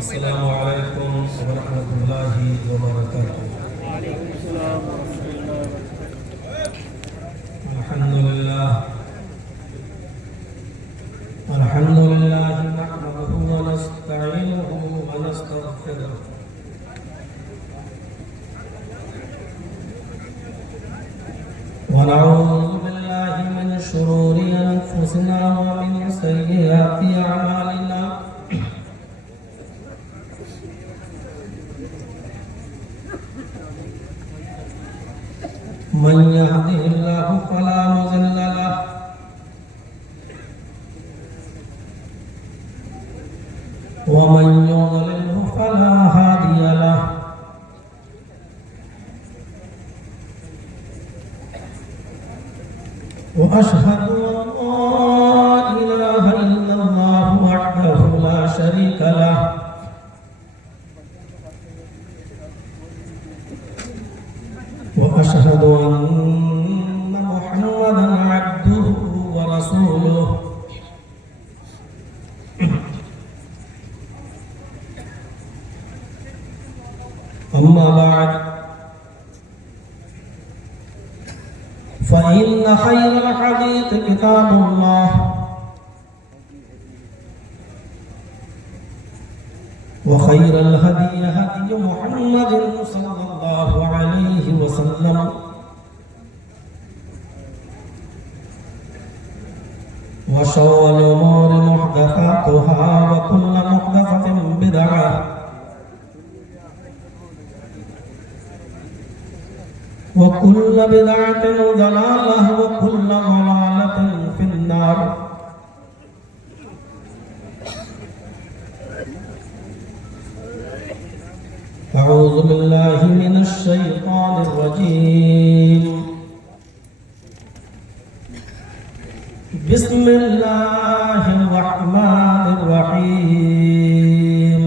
السلام علیکم ورحمۃ اللہ وبرکاتہ۔ الحمد للہ نحمده ونستعینه ونستغفره ونعوذ باللہ من شرور انفسنا ومن سیئات اعمالنا من يهده الله فلا مضل له ومن يضلله فلا هادي له وأشهد أن لا إله إلا الله وحده لا شريك له وأشهد أن محمدا عبده ورسوله أما بعد فإن خير الحديث كتاب الله وخير الهدي هدي محمد صلى الله عليه وسلم وشر الأمور محدثاتها وكل محدثة بدعة وكل بدعة ضلالة وكل ضلالة في النار۔ أعوذ بالله من الشيطان الرجيم، بسم الله الرحمن الرحيم۔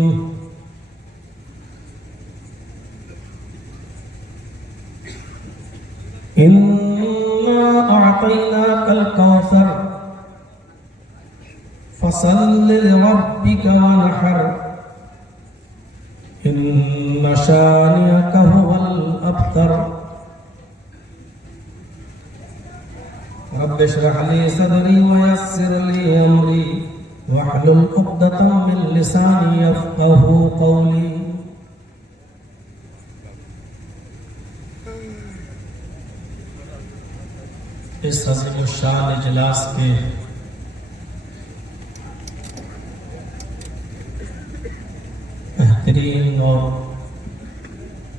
إنا أعطيناك الكوثر فصل لربك وانحر إن شانئك هو الأبتر۔ رب اشرح لي صدري ويسر لي أمري واحلل عقدة من لساني يفقهوا قولي۔ اس عظیم الشان اجلاس کے بہترین اور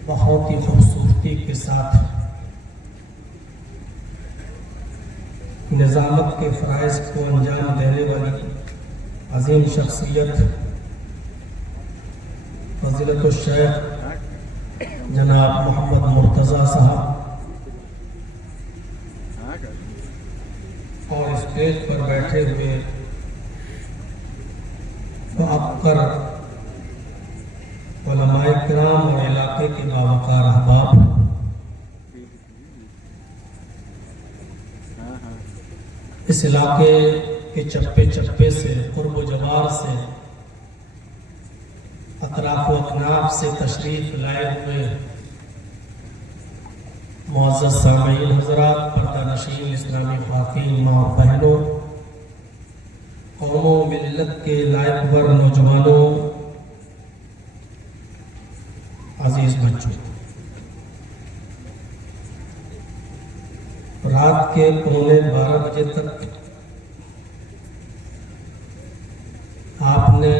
بہت ہی خوبصورتی کے ساتھ نظامت کے فرائض کو انجام دینے والی عظیم شخصیت فضیلت الشیخ جناب محمد مرتضیٰ صاحب اور اسٹیج پر بیٹھے ہوئے ابکر علماء کرام اور علاقے کے باوقار احباب، اس علاقے کے چپے چپے سے، قرب و جوار سے، اطراف و اکناف سے تشریف لائے ہوئے معزز سامعین حضرات، پردہ نشین اسلامی خواتین، ماں اور بہنوں، قوم و ملت کے لائق بر نوجوانوں، عزیز بچوں، رات کے 11:15 بجے تک آپ نے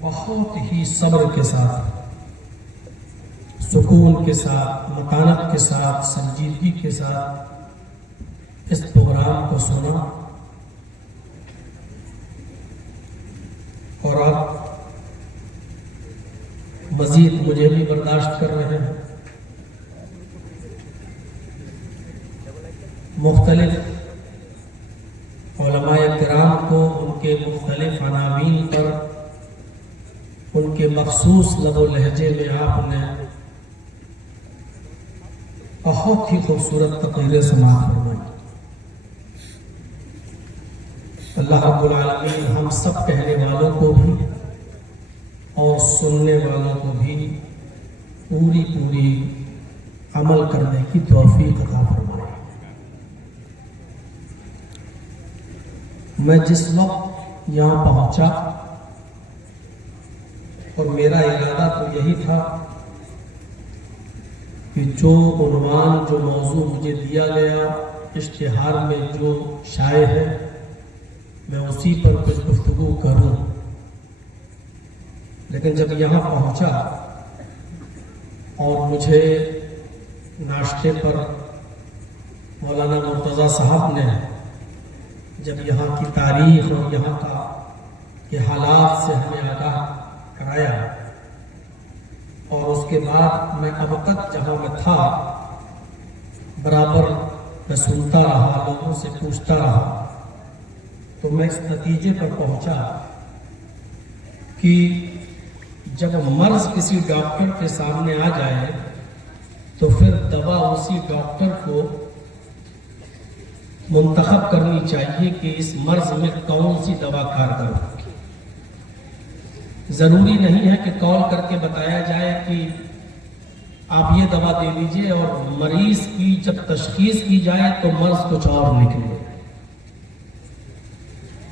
بہت ہی صبر کے ساتھ، سکون کے ساتھ، متانت کے ساتھ، سنجیدگی کے ساتھ اس پروگرام کو سنا، اور آپ مزید مجھے بھی برداشت کر رہے ہیں۔ مختلف علماء کرام کو ان کے مختلف عناوین پر ان کے مخصوص لب و لہجے میں آپ نے بہت ہی خوبصورت تقریریں سماعت فرمائی۔ اللہ رب العالمین ہم سب کہنے والوں کو بھی سننے والوں کو بھی پوری پوری عمل کرنے کی توفیق عطا فرمائے۔ میں جس وقت یہاں پہنچا اور میرا ارادہ تو یہی تھا کہ جو عنوان جو موضوع مجھے دیا گیا اشتہار میں جو شائع ہے میں اسی پر کچھ گفتگو کروں، لیکن جب یہاں پہنچا اور مجھے ناشتے پر مولانا مرتضیٰ صاحب نے جب یہاں کی تاریخ اور یہاں کے حالات سے ہمیں آگاہ کرایا، اور اس کے بعد میں اب تک جہاں میں تھا برابر میں سنتا رہا، لوگوں سے پوچھتا رہا، تو میں اس نتیجے پر پہنچا کہ جب مرض کسی ڈاکٹر کے سامنے آ جائے تو پھر دوا اسی ڈاکٹر کو منتخب کرنی چاہیے کہ اس مرض میں کون سی دوا کارگر ہوگی۔ ضروری نہیں ہے کہ کال کر کے بتایا جائے کہ آپ یہ دوا دے دیجئے اور مریض کی جب تشخیص کی جائے تو مرض کچھ اور نکلے۔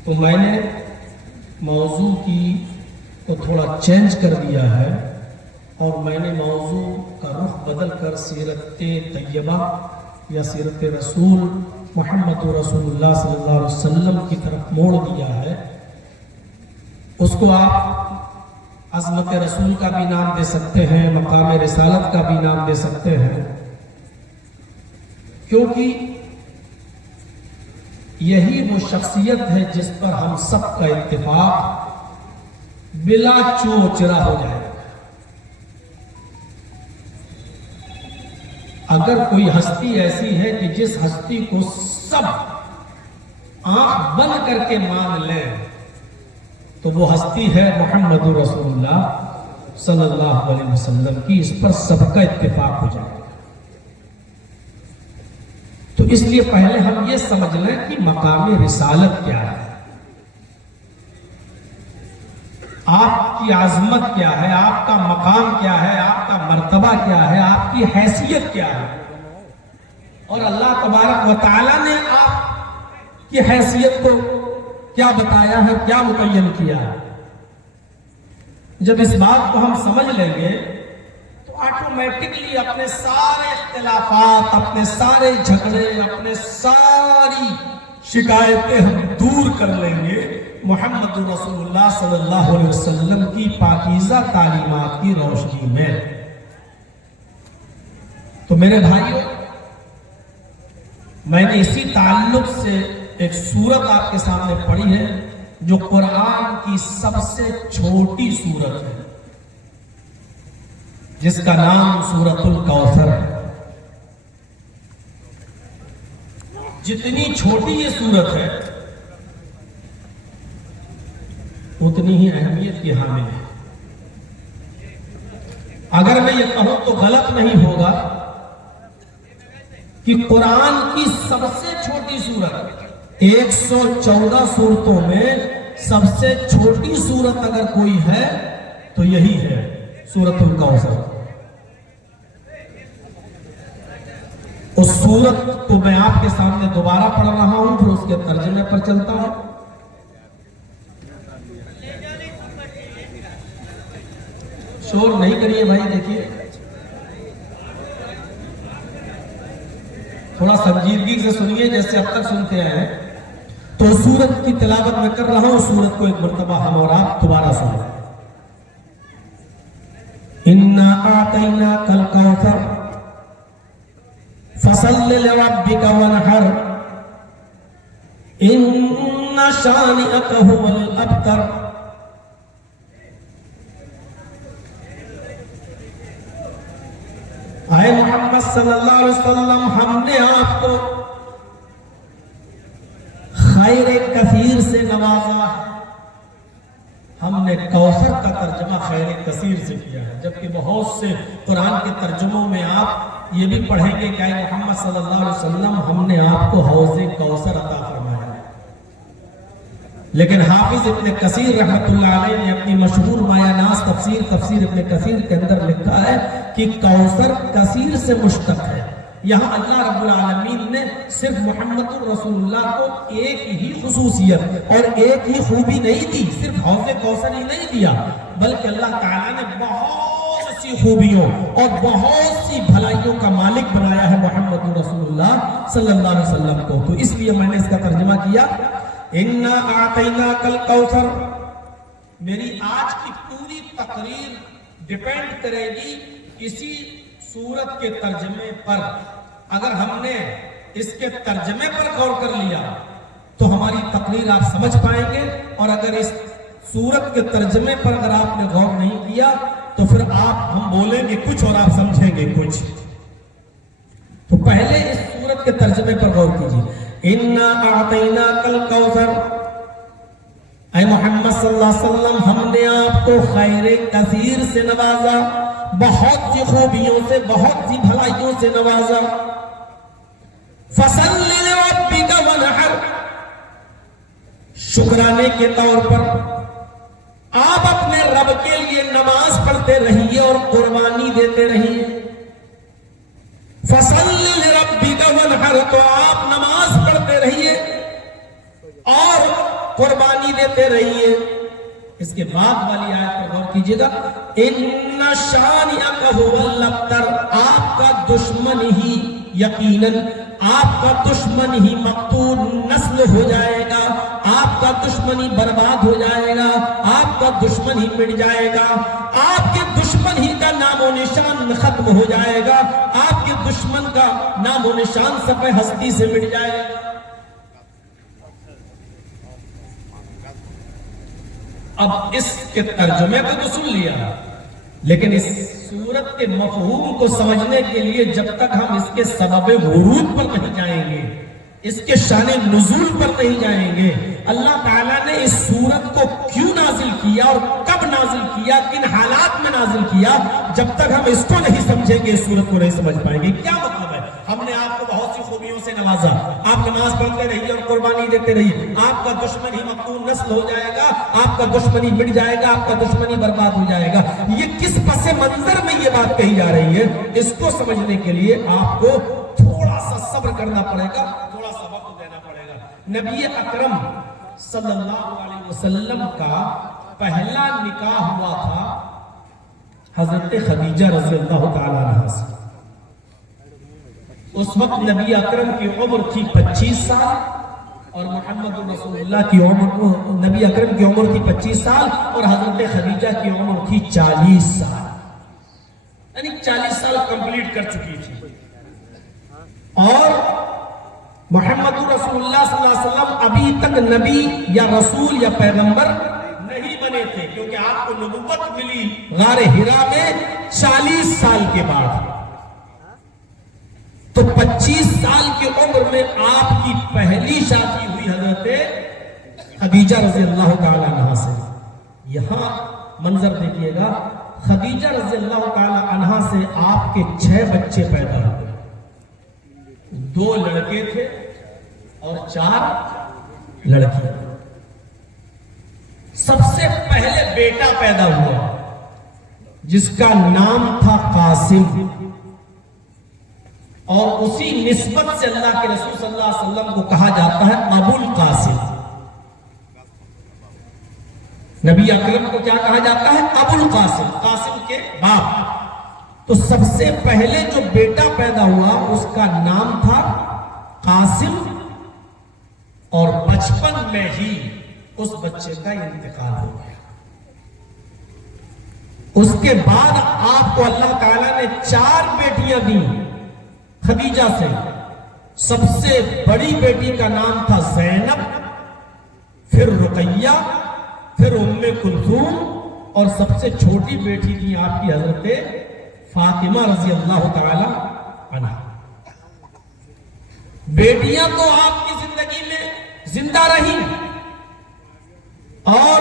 تو میں نے موضوع کو تھوڑا چینج کر دیا ہے اور میں نے موضوع کا رخ بدل کر سیرت طیبہ یا سیرت رسول محمد رسول اللہ صلی اللہ علیہ وسلم کی طرف موڑ دیا ہے۔ اس کو آپ عظمت رسول کا بھی نام دے سکتے ہیں، مقام رسالت کا بھی نام دے سکتے ہیں، کیونکہ یہی وہ شخصیت ہے جس پر ہم سب کا اتفاق بلا چوچرا ہو جائے گا۔ اگر کوئی ہستی ایسی ہے کہ جس ہستی کو سب آنکھ بند کر کے مان لیں تو وہ ہستی ہے محمد رسول اللہ صلی اللہ علیہ وسلم کی، اس پر سب کا اتفاق ہو جائے گا۔ تو اس لیے پہلے ہم یہ سمجھ لیں کہ مقام رسالت کیا ہے، آپ کی عظمت کیا ہے، آپ کا مقام کیا ہے، آپ کا مرتبہ کیا ہے، آپ کی حیثیت کیا ہے، اور اللہ تبارک و تعالیٰ نے آپ کی حیثیت کو کیا بتایا ہے، کیا متعین کیا ہے۔ جب اس بات کو ہم سمجھ لیں گے تو آٹومیٹکلی اپنے سارے اختلافات، اپنے سارے جھگڑے، اپنے ساری شکایتیں ہم دور کر لیں گے محمد رسول اللہ صلی اللہ علیہ وسلم کی پاکیزہ تعلیمات کی روشنی میں۔ تو میرے بھائیوں، میں نے اسی تعلق سے ایک سورت آپ کے سامنے پڑھی ہے جو قرآن کی سب سے چھوٹی سورت ہے، جس کا نام سورۃ الکوثر ہے۔ جتنی چھوٹی یہ سورت ہے اتنی ہی اہمیت کی حامل ہے۔ اگر میں یہ کہوں تو غلط نہیں ہوگا کہ قرآن کی سب سے چھوٹی سورت 114 سورتوں میں سب سے چھوٹی سورت اگر کوئی ہے تو یہی ہے سورۃ الکوثر۔ اس سورت کو میں آپ کے سامنے دوبارہ پڑھ رہا ہوں، پھر اس کے ترجمے پر چلتا ہوں۔ شور نہیں کریے بھائی، دیکھیے تھوڑا سنجیدگی سے سنیے جیسے اب تک سنتے آئے ہیں۔ تو سورت کی تلاوت میں کر رہا ہوں، سورت کو ایک مرتبہ ہم اور آپ دوبارہ سنیں۔ اِنَّا أَعْطَيْنَاكَ الْكَوْثَرَ فَصَلِّ لِرَبِّكَ وَانْحَرْ إِنَّ شَانِئَكَ هُوَ الْأَبْتَرُ۔ اے محمد صلی اللہ علیہ وسلم، ہم نے آپ کو خیر کثیر سے نوازا ہے۔ ہم نے کوثر کا ترجمہ خیر کثیر سے کیا ہے، جبکہ بہت سے قرآن کے ترجموں میں آپ یہ بھی پڑھیں گے کہ اے محمد صلی اللہ علیہ وسلم، ہم نے آپ کو حوض کوثر عطا فرمایا ہے۔ لیکن حافظ ابن کثیر رحمۃ اللہ علیہ نے اپنی مشہور مایہ ناز تفسیر ابن کثیر کے اندر لکھا ہے کہ کوثر کثیر سے مشتق ہے. یہاں اللہ رب العالمین نے صرف محمد الرسول اللہ کو ایک ہی خصوصیت اور ایک ہی خوبی نہیں دی، صرف حوض کوثر ہی نہیں دیا، بلکہ اللہ تعالیٰ نے بہت سی خوبیوں اور بہت سی بھلائیوں کا مالک بنایا ہے محمد الرسول اللہ صلی اللہ علیہ وسلم کو. تو اس لیے میں نے اس کا ترجمہ کیا اِنَّا أَعْطَيْنَاكَ الْكَوْثَرَ. میری آج کی پوری تقریر ڈیپینڈ کرے گی اسی سورت کے ترجمے پر. اگر ہم نے اس کے ترجمے پر غور کر لیا تو ہماری تقریر آپ سمجھ پائیں گے، اور اگر اس سورت کے ترجمے پر اگر آپ نے غور نہیں کیا تو پھر ہم بولیں گے کچھ اور آپ سمجھیں گے کچھ. تو پہلے اس سورت کے ترجمے پر غور کیجیے. اِنَّا أَعْطَيْنَاكَ الْكَوْثَرَ. اے محمد صلی اللہ علیہ وسلم، ہم نے آپ کو خیر کثیر سے نوازا، بہت سی خوبیوں سے، بہت سی بھلائیوں سے نوازا. فَصَلِّ لِرَبِّكَ وَانْحَرْ. شکرانے کے طور پر آپ اپنے رب کے لیے نماز پڑھتے رہیے اور قربانی دیتے رہیے. فَصَلِّ لِرَبِّكَ وَانْحَرْ. تو آپ نماز پڑھتے رہیے اور قربانی دیتے رہیے. اس کے بعد والی آیت پر غور کیجئے گا. اِنَّ شَانِئَكَ هُوَ الْأَبْتَرُ. آپ کا دشمن ہی یقیناً آپ کا دشمن ہی مقتول نسل ہو جائے گا، آپ کا دشمن ہی برباد ہو جائے گا، آپ کا دشمن ہی مٹ جائے گا، آپ کے دشمن ہی کا نام و نشان ختم ہو جائے گا، آپ کے دشمن کا نام و نشان صفحہ ہستی سے مٹ جائے گا. اب اس کے ترجمے کو تو سن لیا، لیکن اس سورت کے مفہوم کو سمجھنے کے لیے جب تک ہم اس کے سبب ورود پر نہیں جائیں گے، اس کے شان نزول پر نہیں جائیں گے، اللہ تعالیٰ نے اس سورت کو کیوں نازل کیا اور کب نازل کیا، کن حالات میں نازل کیا، جب تک ہم اس کو نہیں سمجھیں گے اس سورت کو نہیں سمجھ پائیں گے. کیا مطلب ہے؟ ہم نے آپ کو بہت سی خوبیوں سے نوازا، آپ نماز پڑھتے رہیے اور قربانی دیتے رہیے، آپ کا دشمن ہی مقتول نسل ہو جائے گا، آپ کا دشمن ہی مٹ جائے گا، آپ کا دشمن ہی برباد ہو جائے گا. یہ کس پس منظر میں یہ بات کہی جا رہی ہے؟ اس کو سمجھنے کے لیے آپ کو تھوڑا سا صبر کرنا پڑے گا، تھوڑا سا وقت دینا پڑے گا. نبی اکرم صلی اللہ علیہ وسلم کا پہلا نکاح ہوا تھا حضرت خدیجہ رضی اللہ تعالیٰ عنہا سے. اس وقت نبی اکرم کی عمر تھی 25 سال اور محمد رسول اللہ کی عمر، نبی اکرم کی عمر تھی 25 سال اور حضرت خدیجہ کی عمر تھی 40 سال، یعنی 40 سال کمپلیٹ کر چکی تھی. اور محمد رسول اللہ صلی اللہ علیہ وسلم ابھی تک نبی یا رسول یا پیغمبر نہیں بنے تھے، کیونکہ آپ کو نبوت ملی غار حرا میں 40 سال کے بعد. تو 25 سال کی عمر میں آپ کی پہلی شادی ہوئی حضرت خدیجہ رضی اللہ تعالی عنہا سے. یہاں منظر دیکھیے گا، خدیجہ رضی اللہ تعالی عنہا سے آپ کے 6 بچے پیدا ہوئے، 2 لڑکے تھے اور 4 لڑکیاں. سب سے پہلے بیٹا پیدا ہوا جس کا نام تھا قاسم، اور اسی نسبت سے اللہ کے رسول صلی اللہ علیہ وسلم کو کہا جاتا ہے ابو القاسم. نبی اکرم کو کیا کہا جاتا ہے؟ ابو القاسم، قاسم کے باپ. تو سب سے پہلے جو بیٹا پیدا ہوا اس کا نام تھا قاسم، اور بچپن میں ہی اس بچے کا انتقال ہو گیا. اس کے بعد آپ کو اللہ تعالیٰ نے 4 بیٹیاں دی خدیجہ سے. سب سے بڑی بیٹی کا نام تھا زینب، پھر رقیہ، پھر ام کلثوم، اور سب سے چھوٹی بیٹی تھی آپ کی حضرت فاطمہ رضی اللہ تعالی عنہا. بیٹیاں تو آپ کی زندگی میں زندہ رہی اور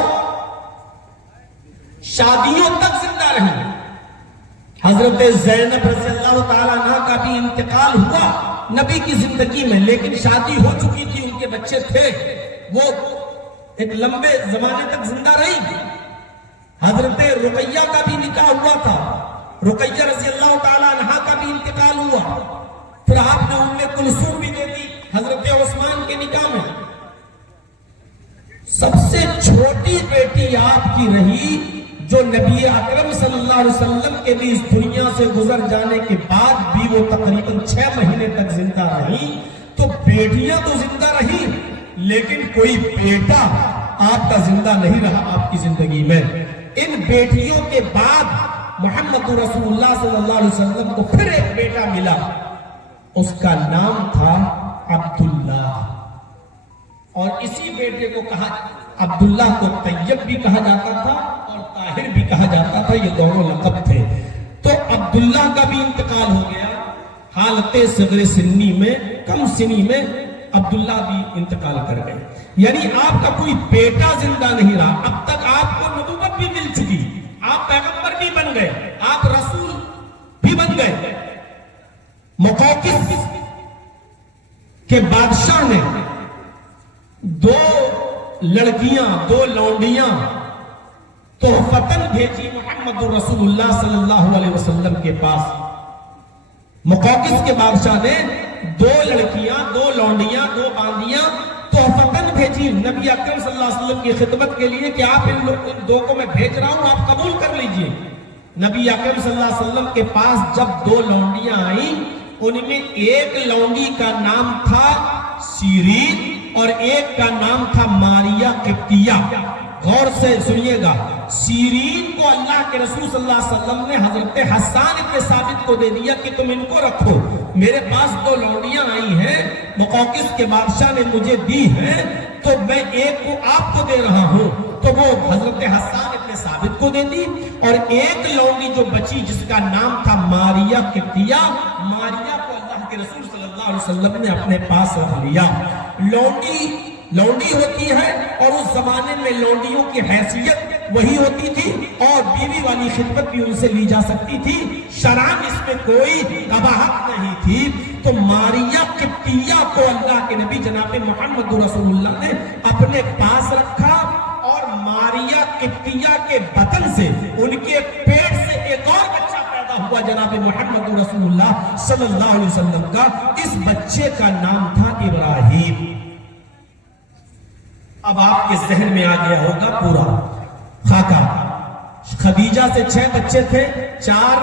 شادیوں تک زندہ رہی. حضرت زینب رضی اللہ تعالیٰ عنہ کا بھی انتقال ہوا نبی کی زندگی میں، لیکن شادی ہو چکی تھی، ان کے بچے تھے، وہ ایک لمبے زمانے تک زندہ رہی. حضرت رقیہ کا بھی نکاح ہوا تھا, رقیہ رضی اللہ تعالی عنہا کا بھی انتقال ہوا. پھر آپ نے ام کلثوم بھی دے دی حضرت عثمان کے نکاح میں. سب سے چھوٹی بیٹی آپ کی رہی جو نبی اکرم صلی اللہ علیہ وسلم کے بھی اس دنیا سے گزر جانے کے بعد بھی وہ تقریباً 6 مہینے تک زندہ رہی. تو بیٹیاں تو زندہ رہی لیکن کوئی بیٹا آپ کا زندہ نہیں رہا آپ کی زندگی میں. ان بیٹیوں کے بعد محمد رسول اللہ صلی اللہ علیہ وسلم کو پھر ایک بیٹا ملا, اس کا نام تھا عبداللہ. اور اسی بیٹے کو کہا, عبداللہ کو طیب بھی کہا جاتا تھا اور طاہر بھی کہا جاتا تھا, یہ دونوں لقب تھے. تو عبداللہ کا بھی انتقال ہو گیا حالت صغر سنی میں, کم سنی میں عبداللہ بھی انتقال کر گئے. یعنی آپ کا کوئی بیٹا زندہ نہیں رہا. اب تک آپ کو نبوت بھی مل چکی, آپ پیغمبر بھی بن گئے, آپ رسول بھی بن گئے. مقوقس کے بادشاہ نے 2 لڑکیاں, 2 لونڈیاں تحفتاً بھیجی محمد رسول اللہ صلی اللہ علیہ وسلم کے پاس. مقوقس کے بادشاہ نے 2 لڑکیاں, 2 لونڈیاں, 2 باندیاں تحفتاً بھیجی نبی اکرم صلی اللہ علیہ وسلم کی خدمت کے لیے کہ آپ ان 2 کو میں بھیج رہا ہوں, آپ قبول کر لیجئے. نبی اکرم صلی اللہ علیہ وسلم کے پاس جب 2 لونڈیاں آئیں, ان میں ایک لونڈی کا نام تھا سیرین اور ایک کا نام تھا ماریہ قبطیہ. غور سے سنیے گا, سیرین کو اللہ کے رسول صلی اللہ علیہ وسلم نے حضرت حسان ابن ثابت کو دے دیا کہ تم ان کو رکھو, میرے پاس 2 لونڈیاں آئی ہیں, مقوقس کے بادشاہ نے مجھے دی ہیں, تو میں ایک کو آپ کو دے رہا ہوں. تو وہ حضرت حسان ابن ثابت کو دے دی, اور ایک لونڈی جو بچی جس کا نام تھا ماریہ قبطیہ, ماریہ کو اللہ کے رسول صلی اللہ علیہ وسلم نے اپنے پاس رکھ لیا. لونڈی ہوتی ہے اور اس زمانے میں لونڈیوں کی حیثیت وہی ہوتی تھی اور بیوی والی خدمت بھی ان سے لی جا سکتی تھی, شرعاً اس میں کوئی قباحت نہیں تھی. تو ماریہ قبطیہ کو اللہ کے نبی جناب محمد رسول اللہ نے اپنے پاس رکھا, اور ماریہ قبطیہ کے بطن سے, ان کے پیٹ سے ایک اور بچہ پیدا ہوا جناب محمد رسول اللہ صلی اللہ علیہ وسلم کا. اس بچے کا نام تھا ابراہیم. اب آپ کے ذہن میں آ گیا ہوگا پورا خاکہ. خدیجہ سے 6 بچے تھے, 4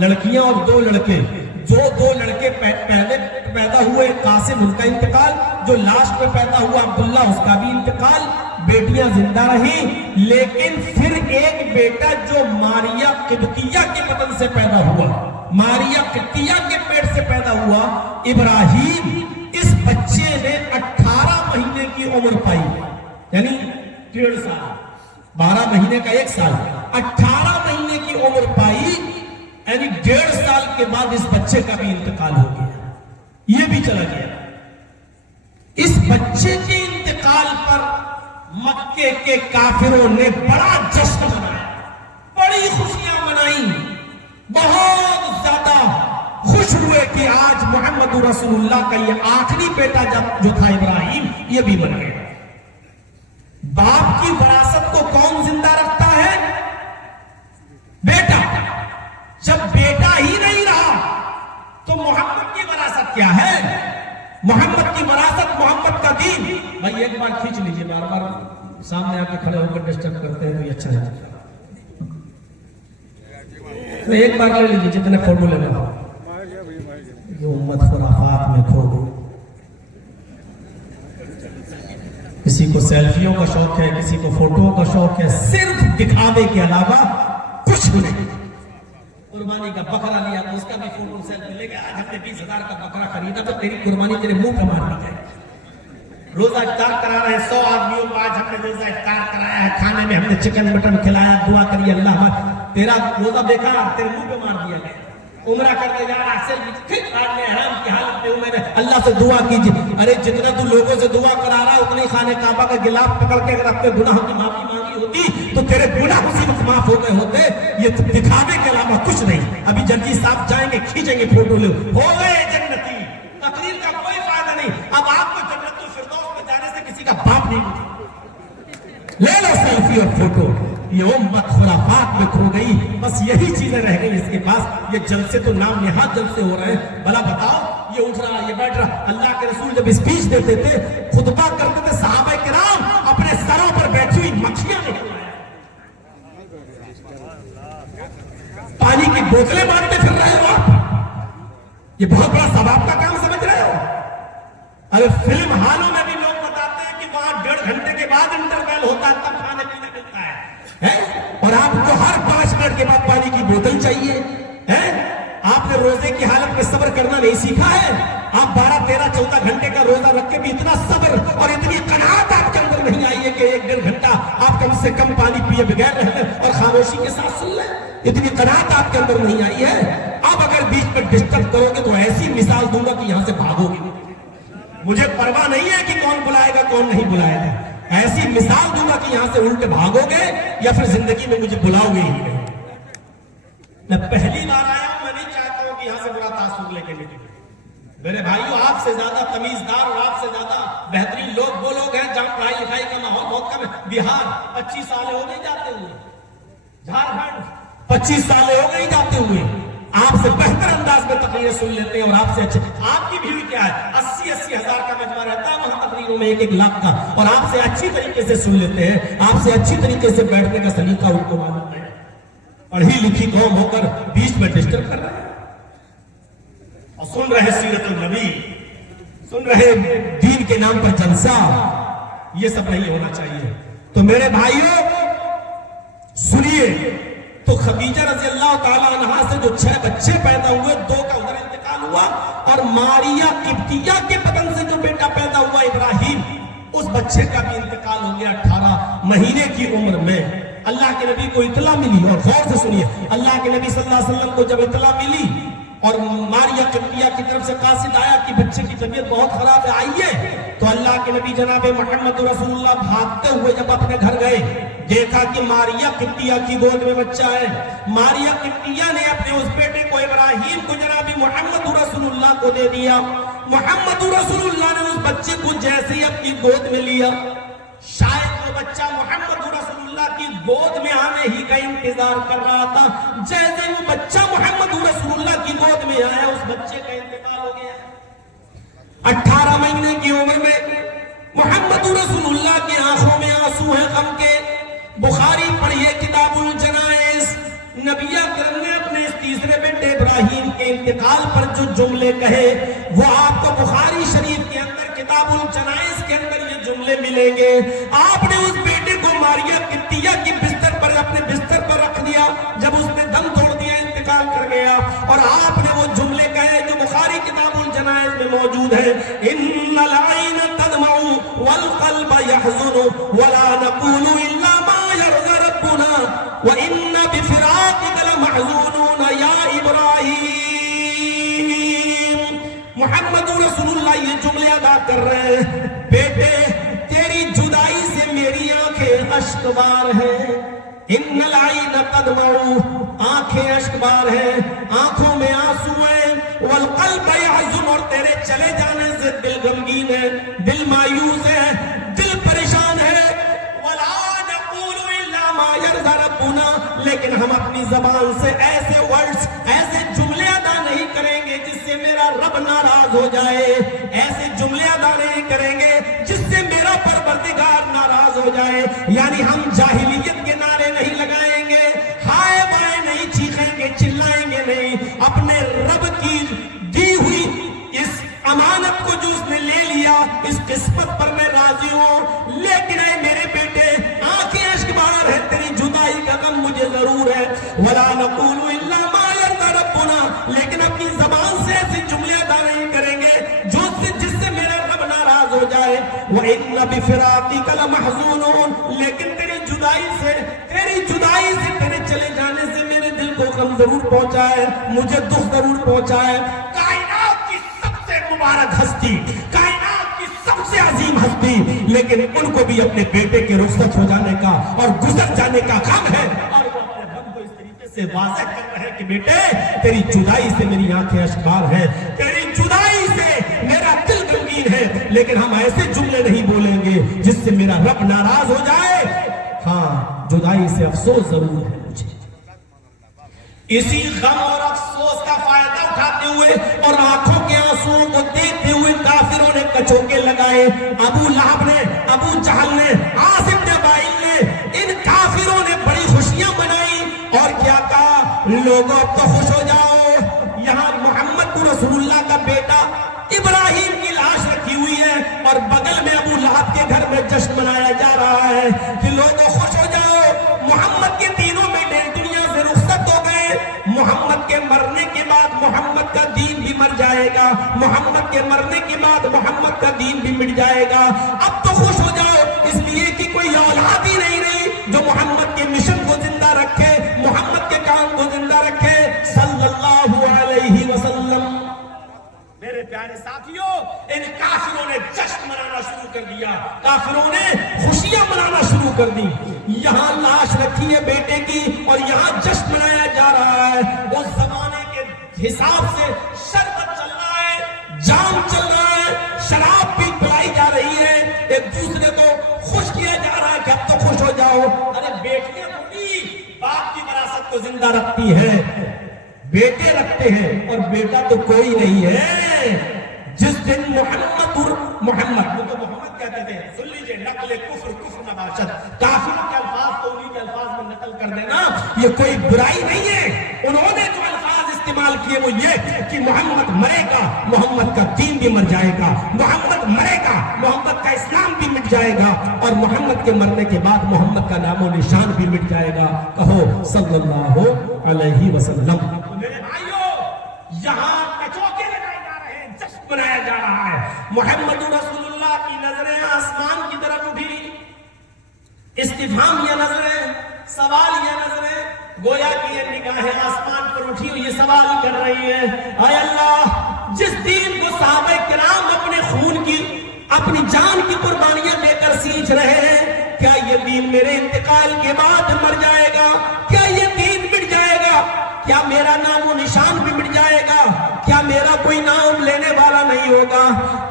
لڑکیاں اور 2 لڑکے. جو 2 لڑکے پہلے پیدا ہوئے, قاسم ان کا انتقال, جو لاسٹ میں پیدا ہوا عبداللہ اس کا بھی انتقال. بیٹیاں زندہ رہیں, لیکن پھر ایک بیٹا جو ماریہ قبطیہ کے بطن سے پیدا ہوا, ماریہ قبطیہ کے پیٹ سے پیدا ہوا, ابراہیم. اس بچے نے 18 مہینے کی عمر پائی, یعنی 1.5 سال, 12 مہینے کا 1 سال, 18 مہینے کی عمر پائی, یعنی 1.5 سال کے بعد اس بچے کا بھی انتقال ہو گیا, یہ بھی چلا گیا. اس بچے کے انتقال پر مکے کے کافروں نے بڑا جشن منایا, بڑی خوشیاں منائیں, بہت زیادہ خوش ہوئے کہ آج محمد رسول اللہ کا یہ آخری بیٹا جو تھا ابراہیم, یہ بھی مر گیا. باپ کی وراثت کو کون زندہ رکھتا ہے؟ بیٹا. جب بیٹا ہی نہیں رہا تو محمد کی وراثت کیا ہے؟ محمد کی وراثت محمد کا دین. بھائی ایک بار کھینچ لیجئے, بار بار سامنے آ کے کھڑے ہو کر ڈسٹرب کرتے ہیں تو یہ اچھا نہیں. تو ایک بار لے لیجئے جتنے فوٹو لینا ہو. جو امت خرافات میں کھو گئی, کسی کو سیلفیوں کا شوق ہے, کسی کو فوٹو کا شوق ہے, صرف دکھاوے کے علاوہ کچھ نہیں. قربانی کا بکرا لیا تو اس کا بھی فوٹو سیلفی لے گیا, آج ہم نے 20,000 کا بکرا خریدا تو تیری قربانی تیرے منہ پہ مار دی جائے. روزہ افطار کرا رہے ہیں 100 آدمیوں کو, آج ہم نے روزہ افطار کرایا ہے, کھانے میں ہم نے چکن مٹن کھلایا, دعا کریے اللہ تیرا روزہ بیکار, تیرے منہ پہ مار دیا گیا. عمرہ کرنے جا رہا ہے, پھر آپ نے حرام کی حالت میں میں نے اللہ سے دعا کیجیے. ارے جتنا تو لوگوں سے دعا کرا رہا ہے اتنی خانہ کعبہ کا گلاف پکڑ کے اگر اپنے گناہوں کی معافی مانگی ہوتی تو تیرے گناہ اسی وقت معاف ہو گئے ہوتے. یہ دکھاوے کے علاوہ کچھ نہیں. ابھی جلدی صاحب جائیں گے, کھینچیں گے فوٹو, لے ہو گئے جنتی. تقریر کا کوئی فائدہ نہیں. اب آپ کو جنت الفردوس میں جانے سے کسی کا باپ نہیں ملتا. لے لو سیلفی اور فوٹو. یہ امت خرافات میں کھو گئی. بس یہی چیزیں رہ گئی اس کے پاس. یہ جلسے تو نام نہاد جلسے ہو رہے ہیں. بھلا بتاؤ, یہ اٹھ رہا, یہ بیٹھ رہا. اللہ کے رسول جب اسپیچ دیتے تھے, خطبہ کرتے تھے, صحابہ کرام اپنے سروں پر بیٹھی ہوئی مکھیاں نہیں پانی کی بوتلیں مارتے پھر رہے ہو آپ. یہ بہت بڑا ثواب کا کام سمجھ رہے ہو. ارے فلم ہالوں میں بھی لوگ بتاتے ہیں کہ وہاں 1.5 گھنٹے کے بعد انٹرویل ہوتا ہے, تب کھانے پینے ملتا ہے, اور آپ کو ہر 5 منٹ کے بعد پانی کی بوتل چاہیے. آپ نے روزے کی حالت میں صبر کرنا نہیں سیکھا ہے. آپ 12, 13, 14 گھنٹے کا روزہ رکھ کے بھی اتنا صبر اور اتنی قناعت آپ کے اندر نہیں آئی ہے کہ 1-1.5 گھنٹہ آپ کم سے کم پانی پیے بغیر رہ لیں اور خاموشی کے ساتھ سن لیں. اتنی قناعت آپ کے اندر نہیں آئی ہے. آپ اگر بیچ میں ڈسٹرب کرو گے تو ایسی مثال دوں گا کہ یہاں سے بھاگو گے. مجھے پرواہ نہیں ہے کہ کون بلائے گا کون نہیں بلائے گا. ایسی مثال دوں گا کہ یہاں سے الٹ بھاگو گے یا پھر زندگی میں مجھے بلاؤ گے ہی نہیں. میں پہلی بار آیا ہوں, میں نہیں چاہتا ہوں کہ یہاں سے برا تاثر لے کے نکلے. میرے بھائیو, آپ سے زیادہ تمیزدار اور آپ سے زیادہ بہترین لوگ وہ لوگ ہیں جہاں پڑھائی لکھائی کا ماحول بہت کم ہے. بہار 25 سال ہو گئے جاتے ہوئے, جھارکھنڈ 25 سال ہو گئے جاتے ہوئے. آپ سے بہتر انداز میں تقریریں سن لیتے ہیں, اور آپ سے اچھے. آپ کی بھیڑ کیا ہے, 80-80 ہزار کا مجمع رہتا ہے وہاں تقریروں میں 1-1 لاکھ کا, اور آپ سے اچھی طریقے سے سن لیتے ہیں. آپ سے اچھی طریقے سے بیٹھنے کا سلیقہ ان کو معلوم ہے. پڑھی لکھی قوم ہو کر بیچ میں ڈسٹرب کر رہے ہیں اور سن رہے سیرت النبی, سن رہے دین کے نام پر جلسہ. یہ سب نہیں ہونا چاہیے. تو میرے بھائیوں سنیے, تو خدیجہ رضی اللہ تعالیٰ عنہا سے جو 6 بچے پیدا ہوئے, 2 کا ادھر انتقال ہوا, اور ماریا قبطیہ کے بدن سے جو بیٹا پیدا ہوا ابراہیم, اس بچے کا بھی انتقال ہو گیا 18 مہینے کی عمر میں. اللہ کے نبی کو اطلاع ملی, اور غور سے سنیے, اللہ کے نبی صلی اللہ علیہ وسلم کو جب اطلاع ملی اور ماریا قبطیہ کی طرف سے قاصد آیا کہ بچے کی طبیعت بہت خراب ہے, آئیے, تو اللہ کے نبی جناب محمد رسول اللہ بھاگتے ہوئے جب اپنے گھر گئے, دیکھا کہ ماریا قبطیہ کی گود میں بچہ ہے. ماریا قبطیہ نے اپنے اس بیٹے کو ابراہیم کو جناب محمد رسول اللہ کو دے دیا. محمد رسول اللہ نے اس بچے کو جیسے ہی اپنی گود میں لیا, شاید وہ بچہ محمد رسول اللہ کی گود میں آنے ہی کا انتظار کر رہا تھا. جیسے وہ بچہ محمد رسول اللہ کی گود میں آیا, اس بچے کا انتقال ہو گیا. 18 مہینے کی عمر میں محمد رسول اللہ کی آنکھوں میں آنسو ہیں غم کے. بخاری پڑھیے کتاب الجنائز, نبی اکرم نے اپنے اس تیسرے بیٹے ابراہیم کے انتقال پر جو جملے کہے وہ آپ کو بخاری شریف کے اندر کتاب الجنائز کے اندر یہ جملے ملیں گے. آپ نے اس بیٹے کو ماریا قبطیہ کی بستر پر, اپنے بستر پر رکھ دیا جب اس نے دم توڑ دیا, انتقال کر گیا, اور آپ نے وہ جملے کہے جو بخاری کتاب الجنائز میں موجود ہے, ان العین تدمع والقلب يحزن ولا نقول الا ما يرضى ربنا وان بفراقك لمحزونون یا ابراہیم. محمد رسول اللہ یہ جملے ادا کر رہے ہیں, بیٹے تیری جدائی سے میری آنکھیں اشکبار ہیں. ان العین تدمع, آنکھیں اشکبار ہیں, آنکھوں میں آنسو ہیں. والقلب يحزن, اور تیرے چلے جانے سے دل غمگین ہے, دل مایوس ہے, دل پریشان ہے. ولا نقول الا ما يرضى ربنا, لیکن ہم اپنی زبان سے ایسے ورڈز, ایسے جملے ادا نہیں کریں گے جس سے میرا رب ناراض ہو جائے. ایسے جملے ادا نہیں کریں گے جس سے میرا پروردگار ناراض ہو جائے. یعنی ہم جاہلیت کے نعرے نہیں لگائیں گے, ہائے بائے نہیں چیخیں گے, چلائیں گے نہیں. اپنے رب کی دی ہوئی اس امانت کو جو اس نے لے لیا, اس قسمت پر میں راضی ہوں. لیکن اے میرے بیٹے, آنکھیں اشکبار ہے, تیری جدائی کا غم مجھے ضرور ہے. ولا نقول الا ما يرضى ربنا, لیکن اپنی زبان سے ایسے جملے ادا نہیں کریں گے جس سے میرا رب ناراض ہو جائے. وَإِنَّ بِفِرَاقِكَ لَمَحْزُونُونَ, لیکن تیری جدائی سے, تیرے چلے جانے سے میرے دل کو غم ضرور پہنچا ہے, مجھے دکھ ضرور پہنچا ہے. کائنات کی سب سے مبارک ہستی, کائنات کی سب سے عظیم ہستی, لیکن ان کو بھی اپنے بیٹے کے رخصت ہو جانے کا اور گزر جانے کا غم ہے, اور وہ اپنے غم کو اس طریقے سے واضح کر رہے ہیں کہ بیٹے تیری جدائی سے میری آنکھیں اشکبار ہیں, تیری جدائی سے میرا دل غمگین ہے. لیکن ہم ایسے جملے نہیں بولیں گے جس سے میرا رب ناراض ہو جائے. ہاں جدائی سے افسوس ضرور ہے مجھے. اسی غم اور افسوس کا فائدہ اٹھاتے ہوئے اور آنکھوں کے آنسوؤں کو دیکھتے ہوئے کافروں نے کچوکے لگائے. ابو لہب نے، ابو جہل نے، عاص بن وائل نے، ان کافروں نے بڑی خوشیاں منائی اور کیا کہا، لوگوں اب تو خوش ہو جاؤ، یہاں محمد رسول اللہ کا بیٹا ابراہیم کی لاش رکھی ہوئی ہے اور بغل میں ابو لہب کے گھر میں جشن منایا جا رہا ہے کہ لوگوں خوش ہو جاؤ، محمد کے تینوں بیٹے دنیا سے رخصت ہو گئے، محمد کے مرنے کے بعد محمد کا دین بھی مر جائے گا، محمد کے مرنے کے بعد محمد کا دین بھی مٹ جائے گا، اب تو خوش ہو جاؤ، اس لیے کہ کوئی اولاد ہی نہیں رہی جو محمد کے مشن کو زندہ رکھے، محمد کے کام کو زندہ رکھے صلی اللہ علیہ وسلم. میرے پیارے ساتھیوں، ان کافروں نے جشن منانا شروع کر دیا، کافروں نے خوشیاں منانا شروع کر دی. یہاں لاش رکھی ہے بیٹے کی اور یہاں جشن منایا جا رہا ہے. اس زمانے کے حساب سے شربت چل رہا ہے، جام چل رہا ہے، شراب بھی پلائی جا رہی ہے، ایک دوسرے کو خوش کیا جا رہا ہے کہ اب تو خوش ہو جاؤ. ارے بیٹیاں تھوڑی باپ کی وراثت کو زندہ رکھتی ہے، بیٹے رکھتے ہیں اور بیٹا تو کوئی نہیں ہے. جس دن محمد وہ تو محمد کہتے تھے، سن لیجئے، نقل کفر کفر نباشت، کافروں کے الفاظ تو انہی کے الفاظ میں نقل کر دینا یہ کوئی برائی نہیں ہے. انہوں نے جو الفاظ استعمال کیے وہ یہ کہ محمد مرے گا، محمد کا دین بھی مر جائے گا، محمد مرے گا، محمد کا اسلام بھی مٹ جائے گا، اور محمد کے مرنے کے بعد محمد کا نام و نشان بھی مٹ جائے گا. کہو صلی اللہ علیہ وسلم. میرے بھائیوں، یہاں کچوکے لگائے جا رہے ہیں، جشن منایا جا رہا ہے. محمد رسول اللہ کی نظریں آسمان کی طرف اٹھی، استفہامیہ نظریں، سوالیہ نظریں، گویا کہ یہ نگاہیں آسمان پر اٹھی ہوئی یہ سوال کر رہی ہے، اے اللہ، جس دین کو صحابہ کرام اپنے خون کی، اپنی جان کی قربانیاں دے کر سینچ رہے ہیں، کیا یہ دین میرے انتقال کے بعد مر جائے گا؟ کیا یہ دین مٹ جائے گا؟ کیا میرا نام و نشان بھی مٹ جائے گا؟ کیا میرا کوئی نام لینے والا نہیں ہوگا؟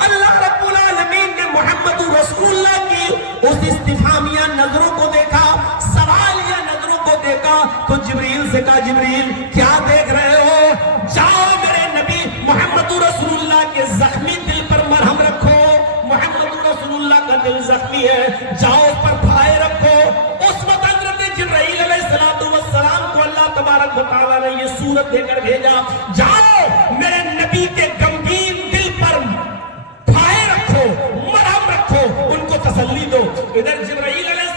اللہ رب العالمین نے محمد رسول اللہ کی اس استفہامیہ نظروں کو دیکھا، سوالیہ نظروں کو دیکھا تو جبریل سے کہا، جبریل کیا دیکھ رہے ہو؟ جاؤ میرے نبی محمد رسول اللہ کے زخمی دل پر مرہم رکھو، محمد رسول اللہ کا دل زخمی ہے، جاؤ اس پر پھائے رکھو. اس وقت حضرت جبرائیل علیہ السلام کو اللہ تبارک و تعالیٰ نے یہ صورت دے کر بھیجا، جاؤ میرے نبی کے غمگین دل پر پھائے رکھو، مرہم رکھو، ان کو تسلی دو. ادھر جبرائیل علیہ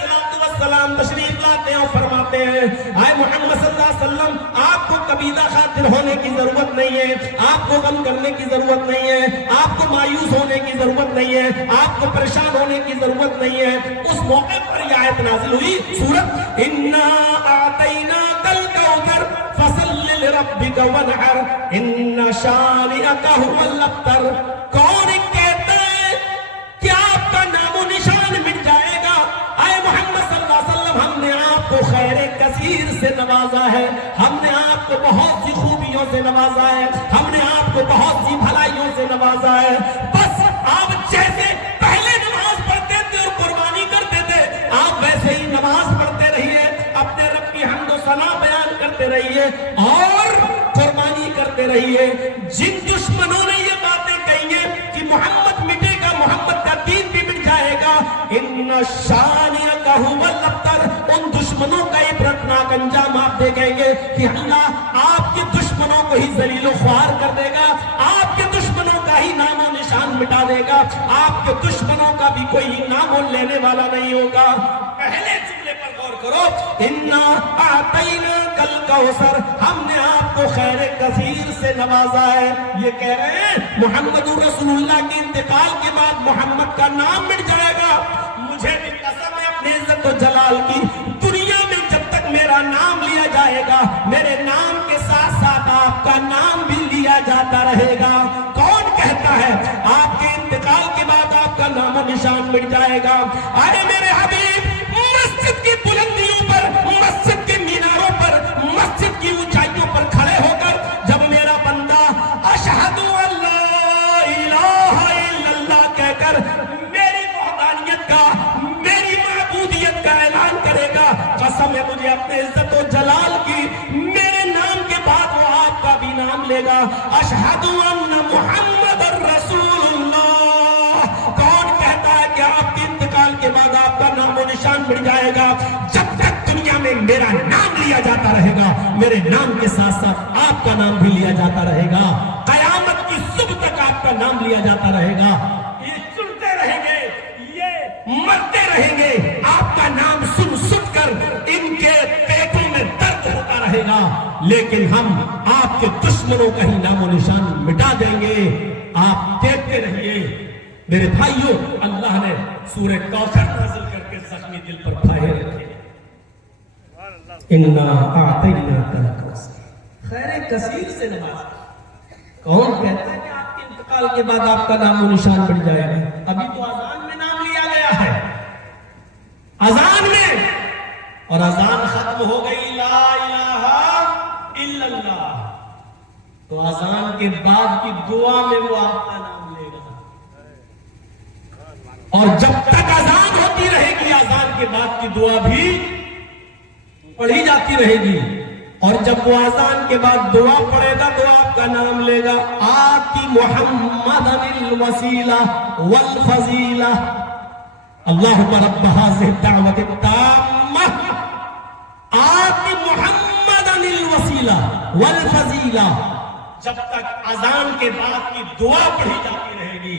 السلام تشریف لاتے ہیں اور فرماتے ہیں، آئے محمد صلی اللہ علیہ وسلم، آپ کو قبیلہ خاطر ہونے کی ضرورت نہیں ہے، آپ کو غم کرنے کی ضرورت نہیں ہے، آپ کو مایوس ہونے کی ضرورت نہیں ہے، آپ کو پریشان ہونے کی ضرورت نہیں ہے. اس موقع پر یہ آیت نازل ہوئی، سورت اِنَّا أَعْطَيْنَاكَ الْكَوْثَرَ فَصَلِّ لِرَبِّكَ وَانْحَرْ إِنَّ شَانِئَكَ هُوَ الْأَبْتَرُ. کون کہتا ہے کہ آپ کا نام و نشان مٹ جائے گا؟ اے محمد صلی اللہ علیہ وسلم، ہم نے آپ کو خیر کثیر سے نوازا ہے، ہم نے آپ کو بہت سی خوبیوں سے نوازا ہے، ہم نے آپ کو بہت سی بھلائیوں سے نوازا ہے. بس آپ جیسے پہلے نماز پڑھتے تھے اور قربانی کرتے تھے، آپ ویسے ہی نماز پڑھتے رہیے، اپنے رب کی حمد و ثنا بیان کرتے رہیے اور قربانی کرتے رہیے. جن دشمنوں نے یہ باتیں کہی ہیں کہ محمد مٹے گا، محمد کا دین بھی مٹ جائے گا، ان شانئک هو الابتر، ان دشمنوں کا عبرتناک انجام آپ دیکھیں گے کہ اللہ آپ کے دشمنوں کو ہی ذلیل و خوار کر دے گا، آپ کے دشمنوں کا ہی نام و نشان مٹا دے گا، آپ کے دشمنوں کا بھی کوئی نام لینے والا نہیں ہوگا. پہلے جملے پر غور کرو، اِنَّا أَعْطَيْنَاكَ الْكَوْثَرَ، ہم نے آپ کو خیر کثیر سے نوازا ہے. یہ کہہ رہے ہیں محمد رسول اللہ کے انتقال کے بعد محمد کا نام مٹ جائے گا. مجھے بھی قسم ہے اپنے عزت و جلال کی، دنیا میں جب تک میرا نام لیا جائے گا، میرے نام کے ساتھ ساتھ آپ کا نام بھی لیا جاتا رہے گا. کون کہتا ہے آپ کے انتقال کے بعد آپ کا نام و نشان مٹ جائے گا؟ ارے میرے حبیب، مسجد کی بلندیوں پر، مسجد کے میناروں پر، مسجد کی اونچائیوں پر کھڑے ہو کر جب میرا بندہ اشہد ان لا الہ الا اللہ کہہ کر میری وحدانیت کا، میری معبودیت کا اعلان کرے اپنے عزت و جلال کی، میرے نام کے بعد وہ آپ کا بھی نام لے گا، اشہد ان محمد رسول اللہ۔ کون کہتا ہے کہ آپ کے انتقال کے بعد آپ کا نام و نشان مٹ جائے گا؟ جب تک دنیا میں میرا نام لیا جاتا رہے گا، میرے نام کے ساتھ ساتھ آپ کا نام بھی لیا جاتا رہے گا، قیامت کی صبح تک آپ کا نام لیا جاتا رہے گا۔ یہ سنتے رہیں گے، یہ مرتے رہیں گے، آپ کا نام سن سن کر ان کے پیٹوں میں درد ہوتا رہے گا، لیکن ہم آپ کے دشمنوں کا ہی نام و نشان مٹا دیں گے۔ آپ دیکھتے رہیے میرے بھائیوں، اللہ نے سورہ کوثر نازل کر کے زخمی دل پر پھائے رکھے، اِنَّا أَعْطَيْنَاكَ الْكَوْثَرَ، خیر کثیر سے نوازا۔ کون کہتا ہے کہ آپ کے انتقال کے بعد آپ کا نام و نشان مٹ جائے گا؟ ابھی تو اذان میں نام لیا گیا ہے، اذان میں، اور اذان ختم ہو گئی لا الہ الا اللہ، تو اذان کے بعد کی دعا میں وہ آپ کا نام لے گا، اور جب تک اذان ہوتی رہے گی اذان کے بعد کی دعا بھی پڑھی جاتی رہے گی، اور جب وہ اذان کے بعد دعا پڑھے گا تو آپ کا نام لے گا، آتی محمد الوسیلہ والفضیلہ، اللہم رب هذه الدعوة التامة آتی محمد الوسیلہ والفضیلہ۔ جب تک اذان کے بعد کی دعا پڑھی جاتی رہے گی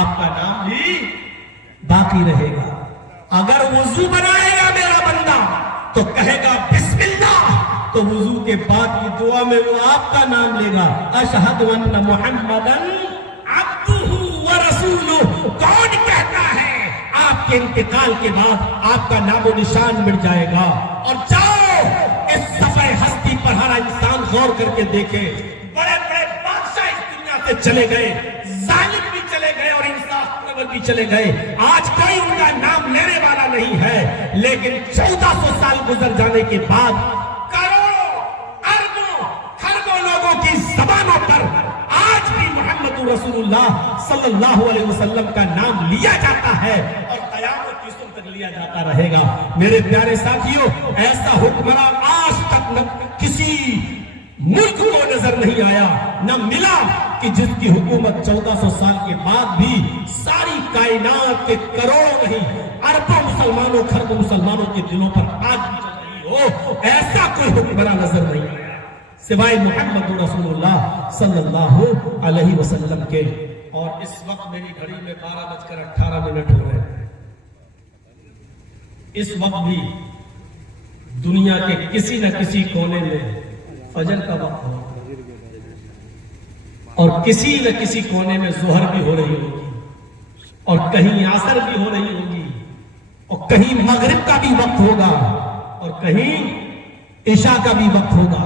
آپ کا نام بھی باقی رہے گا۔ اگر وضو بنائے گا میرا بندہ تو کہے گا بسم اللہ، تو وضو کے بعد کی دعا میں وہ آپ کا نام لے گا، اشہد ان محمدًا عبدہ ورسولہ۔ کون کہتا ہے آپ کے انتقال کے بعد آپ کا نام و نشان مٹ جائے گا؟ اور جاؤ اس صفحہ ہستی پر ہر انسان غور کر کے دیکھے، بڑے بڑے بادشاہ اس دنیا سے چلے گئے، ظالم بھی چلے گئے اور انصاف پرور بھی چلے گئے، آج کوئی ان کا نام لینے والا نہیں ہے، لیکن 1400 سال گزر جانے کے بعد کروڑوں اربوں خربوں لوگوں کی زبانوں پر آج بھی محمد رسول اللہ صلی اللہ علیہ وسلم کا نام لیا جاتا ہے، اور قیامت کی صبح تک لیا جاتا رہے گا۔ میرے پیارے ساتھیوں، ایسا حکمران آج تک نہ کسی ملک کو نظر نہیں آیا، نہ ملا کہ جس کی حکومت 1400 سال کے بعد بھی ساری کائنات کے کروڑوں نہیں اربوں مسلمانوں خربوں مسلمانوں کے دلوں پر آج بھی چل رہی ہو۔ ایسا کوئی حکمران نظر نہیں آیا سوائے محمد رسول اللہ صلی اللہ علیہ وسلم کے۔ اور اس وقت میری گھڑی میں 12:18 ہو رہے ہیں، اس وقت بھی دنیا کے کسی نہ کسی کونے میں فجر کا وقت ہو، اور کسی نہ کسی کونے میں ظہر بھی ہو رہی ہوگی، اور کہیں عصر بھی ہو رہی ہوگی، اور کہیں مغرب کا بھی وقت ہوگا، اور کہیں عشاء کا بھی وقت ہوگا،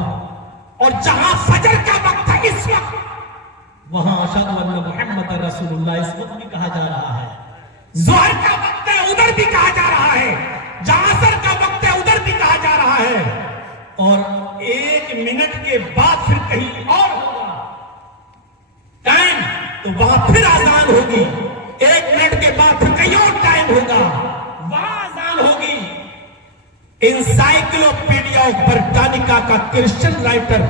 اور جہاں فجر کا وقت ہے اس وقت، وہاں اشہد ان محمد رسول اللہ اس وقت بھی کہا جا رہا ہے۔ ظہر کا وقت ہے ادھر بھی کہا جا رہا ہے، جہاں عصر کا وقت ہے ادھر بھی کہا جا رہا ہے، اور 1 منٹ کے بعد پھر کہیں اور ہوگا ٹائم، تو وہاں پھر اذان ہوگی، 1 منٹ کے بعد پھر کہیں اور ٹائم ہوگا، وہاں اذان ہوگی۔ انسائکلوپیڈیا آف برٹانیکا کا کرسچن رائٹر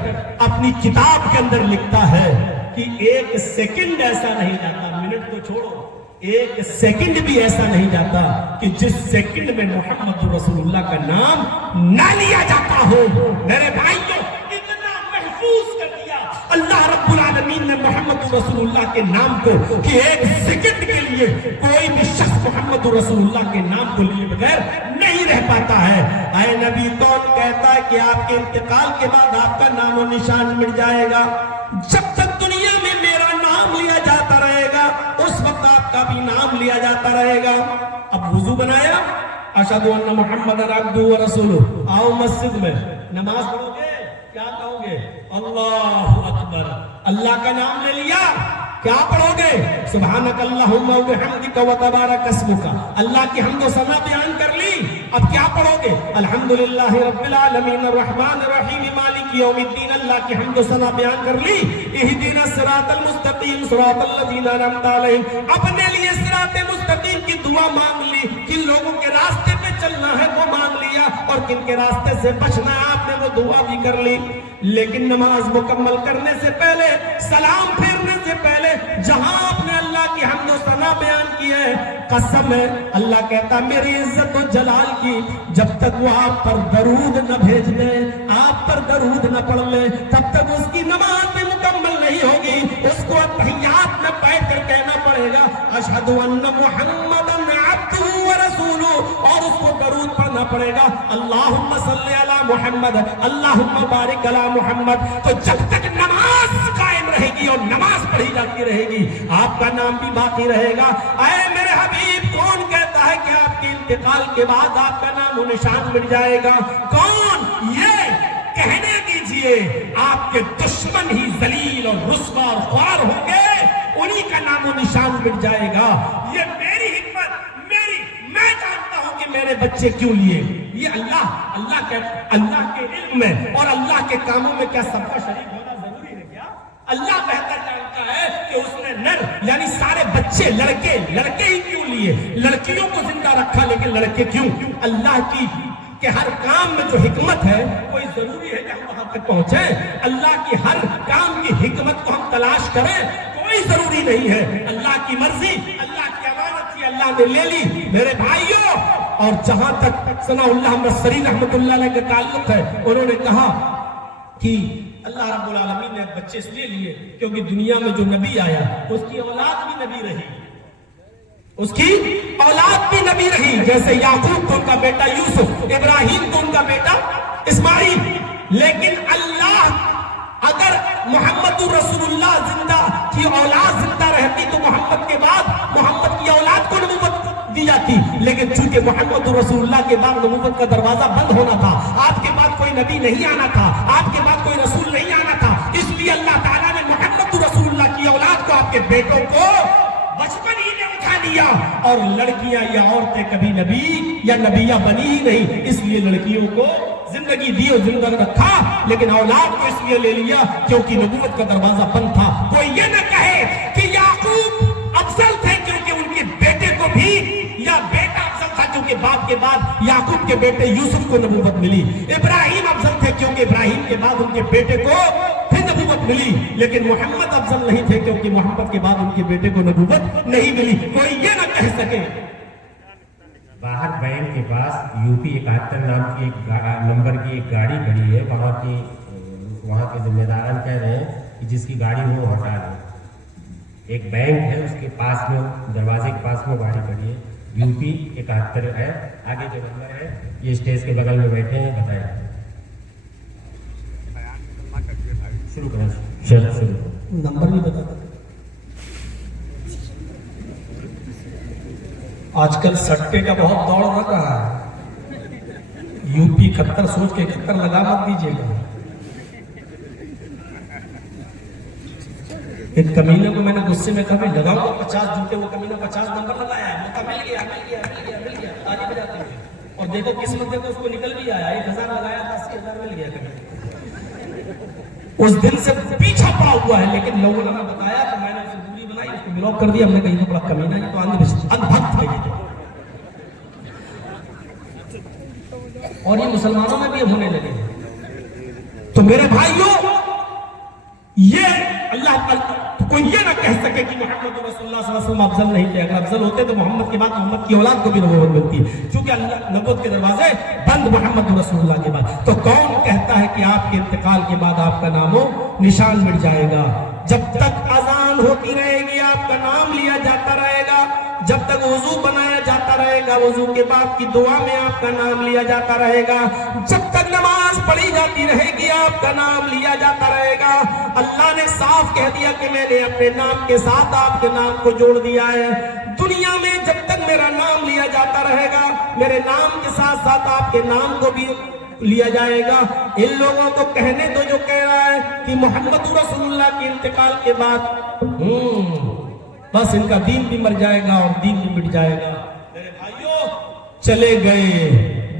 اپنی کتاب کے اندر لکھتا ہے کہ 1 سیکنڈ ایسا نہیں جاتا، منٹ تو چھوڑو، 1 سیکنڈ بھی ایسا نہیں جاتا کہ جس سیکنڈ میں محمد رسول اللہ کا نام نہ لیا جاتا ہو۔ میرے بھائیوں، اتنا محفوظ کر دیا اللہ رب العالمین نے محمد رسول اللہ کے نام کو کہ 1 سیکنڈ کے لیے کوئی بھی شخص محمد رسول اللہ کے نام کو لیے بغیر نہیں رہ پاتا ہے۔ اے نبی، کون کہتا ہے کہ آپ کے انتقال کے بعد آپ کا نام و نشان مٹ جائے گا؟ جب تک دنیا میں میرا نام لیا جاتا رہے گا اس وقت آپ کا بھی نام لیا جاتا رہے گا۔ اب وضو بنایا، اشہد ان محمد عبدہ ورسولہ، آؤ مسجد میں نماز پڑھو گے، کیا کہو گے؟ اللہ اکبر، اللہ کا نام لے لیا، کیا پڑھو گے؟ سبحانک اللہم و بحمدک و تبارک اسمک، اللہ کی حمد و ثنا بیان کر لی، اب کیا پڑھوگے؟ الحمدللہ رب العالمین الرحمن الرحیم مالک یوم الدین، اللہ کی حمد و ثنا بیان کر لی. اہدنا الصراط المستقیم صراط الذین انعمت علیہم، اپنے لیے صراط مستقیم کی دعا مانگ لی. کن لوگوں کے راستے پہ چلنا ہے وہ مانگ لیا، اور کن کے راستے سے بچنا ہے آپ نے وہ دعا بھی کر لی. لیکن نماز مکمل کرنے سے پہلے، سلام پھیرنے سے پہلے جہاں آپ نے اللہ کی حمد و ثنا بیان کی ہے، قسم ہے اللہ کہتا میری عزت و جلال کی، جب تک وہ آپ پر درود نہ بھیج دے، آپ پر درود نہ پڑھ لے، تب تک اس کی نماز بھی مکمل نہیں ہوگی. اس کو تحیات میں بیٹھ کر کہنا پڑے گا اشہد ان محمدا عبدہ ورسولہ، اور اس کو درود پڑھنا پڑے گا اللہم صلی علی محمد اللہم بارک علی محمد. تو جب تک نماز قائم رہے گی اور نماز پڑھی جاتی رہے گی، آپ کا نام بھی باقی رہے گا. اے میرے حبیب، کون کہتا ہے کہ آپ کے انتقال کے بعد آپ کا نام و نشان مٹ جائے گا؟ کون؟ یہ کہنے دیجئے آپ کے دشمن ہی ذلیل اور رسوا اور خوار ہوں گے، انہی کا نام و نشان مٹ جائے گا. یہ میری حکمت، میں جانتا ہوں کہ میرے بچے کیوں لیے. یہ اللہ کے علم میں اور اللہ کے کاموں میں کیا سب کا شریک ہونا ضروری ہے کیا؟ اللہ بہتر جانتا ہے کہ اس نے نر یعنی سارے بچے لڑکے ہی کیوں لیے، لڑکیوں کو زندہ رکھا لیکن لڑکے کیوں؟ اللہ کی کہ ہر کام میں جو حکمت ہے کوئی ضروری ہے کہ ہم وہاں تک پہنچیں. اللہ کی ہر کام کی حکمت کو ہم تلاش کریں، کوئی ضروری نہیں ہے. اللہ کی مرضی، اللہ کی امانت تھی، اللہ نے لے لی. میرے بھائیوں، اور جہاں تک ثناء اللہ مصری رحمۃ اللہ علیہ کا تعلق ہے، انہوں نے کہا کہ اللہ رب العالمین نے بچے اس لیے لیے کیونکہ دنیا میں جو نبی آیا اس کی اولاد بھی نبی رہی، اس کی اولاد بھی نبی رہی. جیسے یعقوب تو ان کا بیٹا یوسف، ابراہیم تو ان کا بیٹا اسماعیل. لیکن اللہ اگر محمد رسول اللہ زندہ کی اولاد زندہ رہتی تو محمد کے بعد محمد کی اولاد کو نبوت دی جاتی. لیکن چونکہ محمد رسول اللہ کے بعد نبوت کا دروازہ بند ہونا تھا، آپ کے بعد کوئی نبی نہیں آنا تھا، آپ کے بعد کوئی رسول نہیں آنا تھا، اس لیے اللہ تعالیٰ نے محمد رسول اللہ کی اولاد کو، آپ کے بیٹوں کو بچپن ہی میں اٹھا دیا. اور لڑکیاں یا عورتیں کبھی نبی یا نبیہ بنی ہی نہیں، اس لیے لڑکیوں کو زندگی دی اور زندہ رکھا، لیکن اولاد کو اس لیے لے لیا کیونکہ نبوت کا دروازہ بند تھا. کوئی یہ نہ کہے کہ یعقوب افضل تھے کیونکہ ان کے بیٹے کو بھی، یا بیٹا افضل تھا کیونکہ باپ کے بعد یعقوب کے بیٹے یوسف کو نبوت ملی. ابراہیم افضل تھے کیونکہ ابراہیم کے بعد ان کے بیٹے کو پھر نبوت ملی. لیکن محمد افضل نہیں تھے کیونکہ محمد کے بعد ان کے بیٹے کو نبوت نہیں ملی. کوئی یہ نہ کہہ سکے. باہر بینک کے پاس UP 71 نام کی ایک نمبر کی ایک گاڑی کھڑی ہے. وہاں کے ذمہ داران کہہ رہے ہیں کہ جس کی گاڑی ہو وہ ہٹا دیں. ایک بینک ہے اس کے پاس میں، دروازے کے پاس میں گاڑی کھڑی ہے. UP 71 ہے. آگے جو نمبر ہے یہ اسٹیج کے بغل میں بیٹھے ہیں. بتائیں شروع کریں. نمبر بھی بتا دیں. آج کل سٹے کا بہت دوڑ لگ رہا ہے. UP 71 سوچ کے 71 لگا مت دیجیے گا. ایک کمینے کو میں نے غصے میں کہا لگاؤ تو 50 جوتے، وہ کمینے 50 نمبر لگایا ہے. مل گیا تالی بجاتے ہیں. اور دیکھو قسمت دیکھو اس کو نکل بھی آیا. 1000 لگایا تھا 80,000 مل گیا. اس دن سے پیچھا پڑا ہوا ہے. لیکن لوگوں نے بتایا تو میں نے اسے دوری بنائی، اس کو بلاک کر دیا. ہم نے کہا یہ تو بڑا کمینہ ہے، یہ تو اندھبھکت ہے. اور یہ مسلمانوں میں بھی ہونے لگے. تو میرے بھائیوں، یہ اللہ کوئی یہ نہ کہہ سکے کہ محمد رسول اللہ صلی اللہ علیہ وسلم افضل نہیں تھے. اگر افضل ہوتے تو محمد کے بعد محمد کی اولاد کو بھی نبوت ملتی. چونکہ اللہ نبوت کے دروازے بند محمد رسول اللہ کے بعد. تو کون کہتا ہے کہ آپ کے انتقال کے بعد آپ کا نام و نشان مٹ جائے گا؟ جب تک اذان ہوتی رہے گی آپ کا نام لیا جاتا رہے گا. جب تک وضو بنایا جاتا رہے گا، وضو کے بعد کی دعا میں آپ کا نام لیا جاتا رہے گا. جب تک نماز پڑھی جاتی رہے گی آپ کا نام لیا جاتا رہے گا. اللہ نے صاف کہہ دیا کہ میں نے اپنے نام کے ساتھ آپ کے نام کو جوڑ دیا ہے. دنیا میں جب تک میرا نام لیا جاتا رہے گا، میرے نام کے ساتھ ساتھ آپ کے نام کو بھی لیا جائے گا. ان لوگوں کو کہنے تو جو کہہ رہا ہے کہ محمد رسول اللہ کے انتقال کے بعد بس ان کا دین بھی مر جائے گا اور دین بھی مٹ جائے گا. میرے بھائیوں، چلے گئے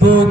2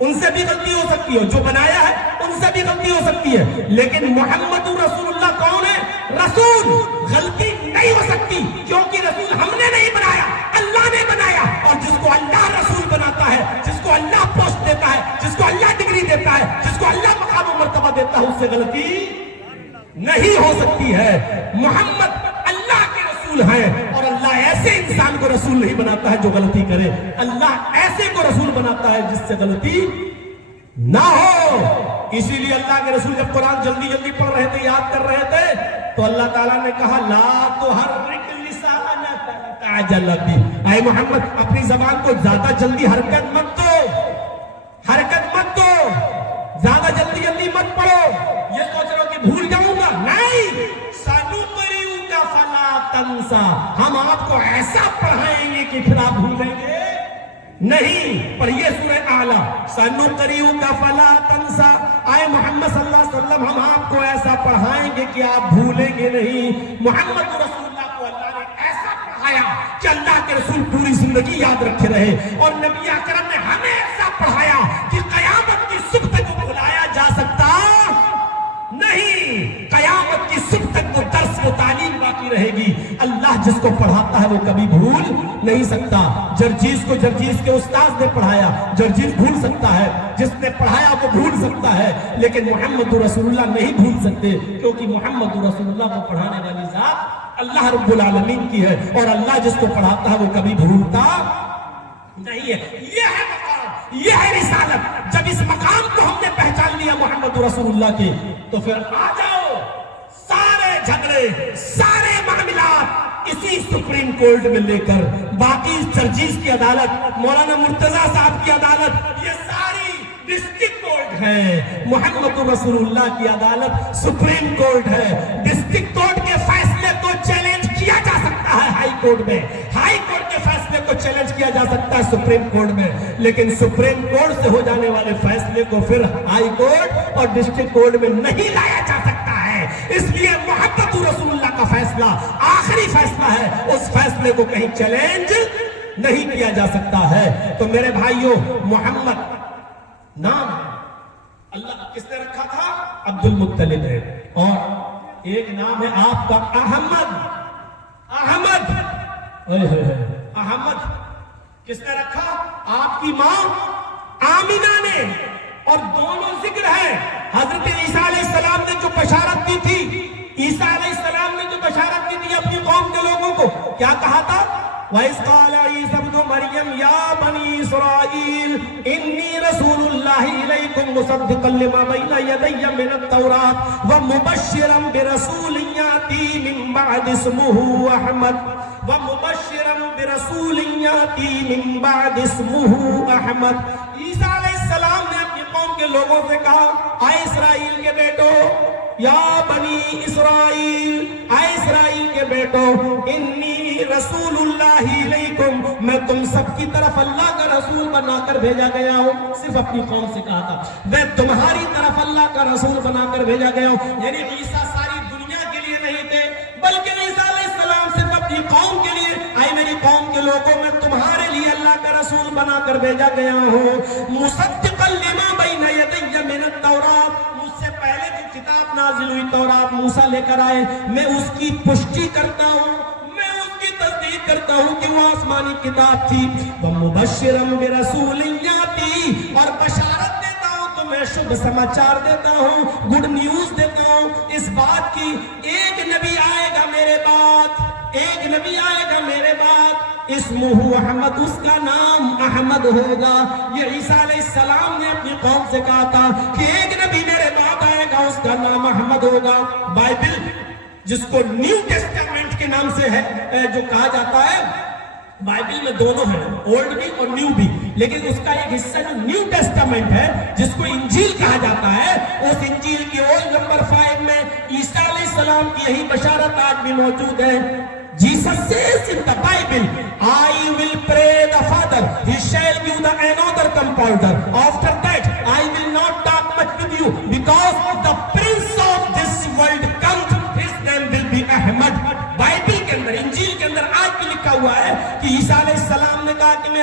ان سے بھی غلطی ہو سکتی ہے، جو بنایا ہے ان سے بھی غلطی ہو سکتی ہے، لیکن محمد رسول اللہ کون ہے؟ رسول. غلطی نہیں ہو سکتی کیونکہ رسول ہم نے نہیں بنایا، اللہ نے بنایا. اور جس کو اللہ رسول بناتا ہے، جس کو اللہ پوسٹ دیتا ہے، جس کو اللہ ڈگری دیتا ہے، جس کو اللہ مقام و مرتبہ دیتا ہے، اس سے غلطی نہیں ہو سکتی ہے. محمد اللہ کے رسول ہیں، اور اللہ ایسے انسان کو رسول نہیں بناتا ہے جو غلطی کرے. اللہ ایسے کو رسول بناتا ہے جس سے غلطی نہ ہو. اسی لیے اللہ کے رسول جب قرآن جلدی جلدی پڑھ رہے تھے، یاد کر رہے تھے، تو اللہ تعالیٰ نے کہا لا تحرک لسانک لتعجل بہ. اے محمد اپنی زبان کو زیادہ جلدی حرکت مت دو، حرکت مت دو، زیادہ جلدی جلدی مت پڑھو. یہ سوچ رہو کہ بھول جاؤں گا، نہیں. سنقرئک فلا تنسى، ہم آپ کو ایسا پڑھائیں گے کہ پھر آپ بھولیں گے نہیں. پڑھیے سورہ اعلیٰ، سنقرئک فلا تنسى. آئے محمد صلی اللہ علیہ وسلم ہم آپ کو ایسا پڑھائیں گے کہ آپ بھولیں گے نہیں. محمد رسول اللہ کو اللہ نے ایسا پڑھایا کہ اللہ کے رسول پوری زندگی یاد رکھے رہے، اور نبی اکرم نے ہمیں ایسا پڑھایا کہ قیامت کی صبح تک وہ بھلایا جا سکتا نہیں. قیامت کی صبح تک وہ درس و تعلیم باقی رہے گی. اللہ جس کو پڑھاتا ہے وہ کبھی بھول نہیں سکتا. جرجیز کو جرجیز کے استاذ نے پڑھایا، جرجیز بھول سکتا ہے، جس نے پڑھایا وہ بھول سکتا ہے، لیکن محمد رسول اللہ نہیں بھول سکتے، کیونکہ محمد رسول اللہ کو پڑھانے والی ذات اللہ رب العالمین کی ہے، اور اللہ جس کو پڑھاتا ہے وہ کبھی بھولتا نہیں ہے. یہ ہے مقام، یہ ہے رسالت. جب اس مقام کو ہم نے پہچان لیا محمد رسول اللہ کے، تو پھر آ جاؤ سارے جھگڑے، سارے معاملات اسی سپریم کورٹ میں لے کر، باقی جرجیز کی عدالت، مولانا مرتضیٰ صاحب کی عدالت، یہ ساری ڈسٹرکٹ کورٹ ہے. محمد رسول اللہ کی عدالت سپریم کورٹ ہے. ڈسٹرکٹ کورٹ کے فیصلے کو چیلنج کیا جا سکتا ہے ہائی کورٹ میں، ہائی کورٹ کے فیصلے کو چیلنج کیا جا سکتا ہے سپریم کورٹ میں، لیکن سپریم کورٹ سے ہو جانے والے فیصلے کو پھر ہائی کورٹ اور ڈسٹرکٹ کورٹ میں نہیں لایا جا سکتا ہے. اس لیے محمد رسول اللہ کا فیصلہ آخری فیصلہ ہے، اس فیصلے کو کہیں چیلنج نہیں کیا جا سکتا ہے. تو میرے بھائیوں، محمد نام اللہ کس نے رکھا تھا؟ عبد المطلب ہے. اور ایک نام ہے آپ کا احمد. احمد احمد کس نے رکھا؟ آپ کی ماں آمینہ نے. اور دونوں ذکر ہے. حضرت عیسیٰ علیہ السلام نے جو بشارت دی تھی، عیسیٰ علیہ السلام نے جو بشارت دی تھی اپنی قوم کے لوگوں کو، کیا کہا تھا؟ وَإِذْ قَالَ عِيسَى ابْنُ مَرْيَمَ يَا بَنِي إِسْرَائِيلَ إِنِّي رَسُولُ اللَّهِ إِلَيْكُمْ مُصَدِّقًا لِمَا بَيْنَ يَدَيَّ مِنَ التَّوْرَاةِ وَمُبَشِّرًا بِرَسُولٍ يَأْتِي مِن بَعْدِي اسْمُهُ أَحْمَدُ وَمُبَشِّرًا بِرَسُولٍ يَأْتِي مِن بَعْدِي اسْمُهُ أَحْمَدُ. عیسیٰ علیہ السلام نے اپنی قوم کے لوگوں سے کہا، اے اسرائیل کے بیٹو، یا بنی اسرائیل، اے اسرائیل کے بیٹو، انی رسول اللہ علیکم، میں تم سب کی طرف اللہ کا رسول بنا کر بھیجا گیا ہوں. صرف اپنی قوم سے کہا تھا، میں تمہاری طرف اللہ کا رسول بنا کر بھیجا گیا ہوں. یعنی عیسیٰ ساری دنیا کے لیے نہیں تھے، بلکہ عیسیٰ علیہ السلام صرف اپنی قوم کے لیے، اے میری قوم کے لوگوں، میں تمہارے لیے اللہ کا رسول بنا کر بھیجا گیا ہوں. مصدقا لما بین یدی من التوراۃ، مجھ سے پہلے جو کتاب نازل ہوئی تورات موسیٰ لے کر آئے، میں اس کی پشٹی کرتا ہوں، میں اس کی تصدیق کرتا ہوں کہ وہ آسمانی کتاب تھی. وَمُبَشِّرًا بِرَسُولٍ يَأْتِي، اور بشارت دیتا ہوں تمہیں، شبھ سماچار دیتا ہوں، گڈ نیوز دیتا ہوں اس بات کی، ایک نبی آئے گا میرے بعد، ایک نبی آئے گا میرے بعد، اسمہ احمد، اس کا نام احمد ہوگا. یہ عیسیٰ علیہ السلام نے اپنی قوم سے کہا تھا کہ ایک نبی میرے بعد آئے گا، اس کا نام احمد ہوگا. بائبل جس کو نیو ٹیسٹامنٹ کے نام سے ہے جو کہا جاتا ہے، بائبل میں دونوں ہیں، اولڈ بھی اور نیو بھی، لیکن اس کا ایک حصہ جو نیو ٹیسٹامنٹ ہے جس کو انجیل کہا جاتا ہے، اس انجیل کی اولڈ نمبر 5 میں عیسیٰ علیہ السلام کی یہی بشارت آج بھی موجود ہے. Jesus says in the Bible, I will pray the Father, He shall give the another comforter. After that, I will not talk much with you, because the prince of this world comes, his name will be Ahmad. Bible کے اندر، انجیل کے اندر آج بھی لکھا ہوا ہے کہ عیسیٰ علیہ السلام نے کہا کہ میں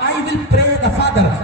I will pray the father,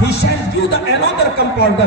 he shall give the another compounder,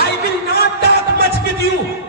I will not talk much with you,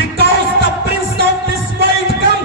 because the prince of this world come,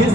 his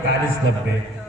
4190।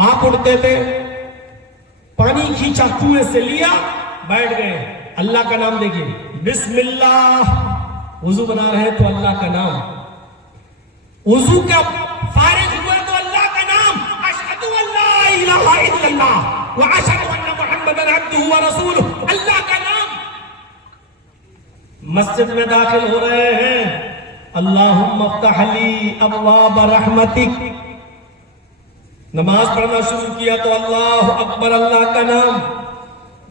آپ اٹھتے تھے, پانی کھینچا کنویں سے لیا, بیٹھ گئے, اللہ کا نام دیکھیے, بسم اللہ, وضو بنا رہے تو اللہ کا نام, وضو کا فارغ ہوئے تو اللہ کا نام, اشہد ان لا الہ الا اللہ واشہد ان محمدا عبدہ ورسولہ, اللہ کا نام. مسجد میں داخل ہو رہے ہیں, اللہم افتح لی ابواب رحمتک, نماز پڑھنا شروع کیا تو اللہ اکبر, اللہ کا نام.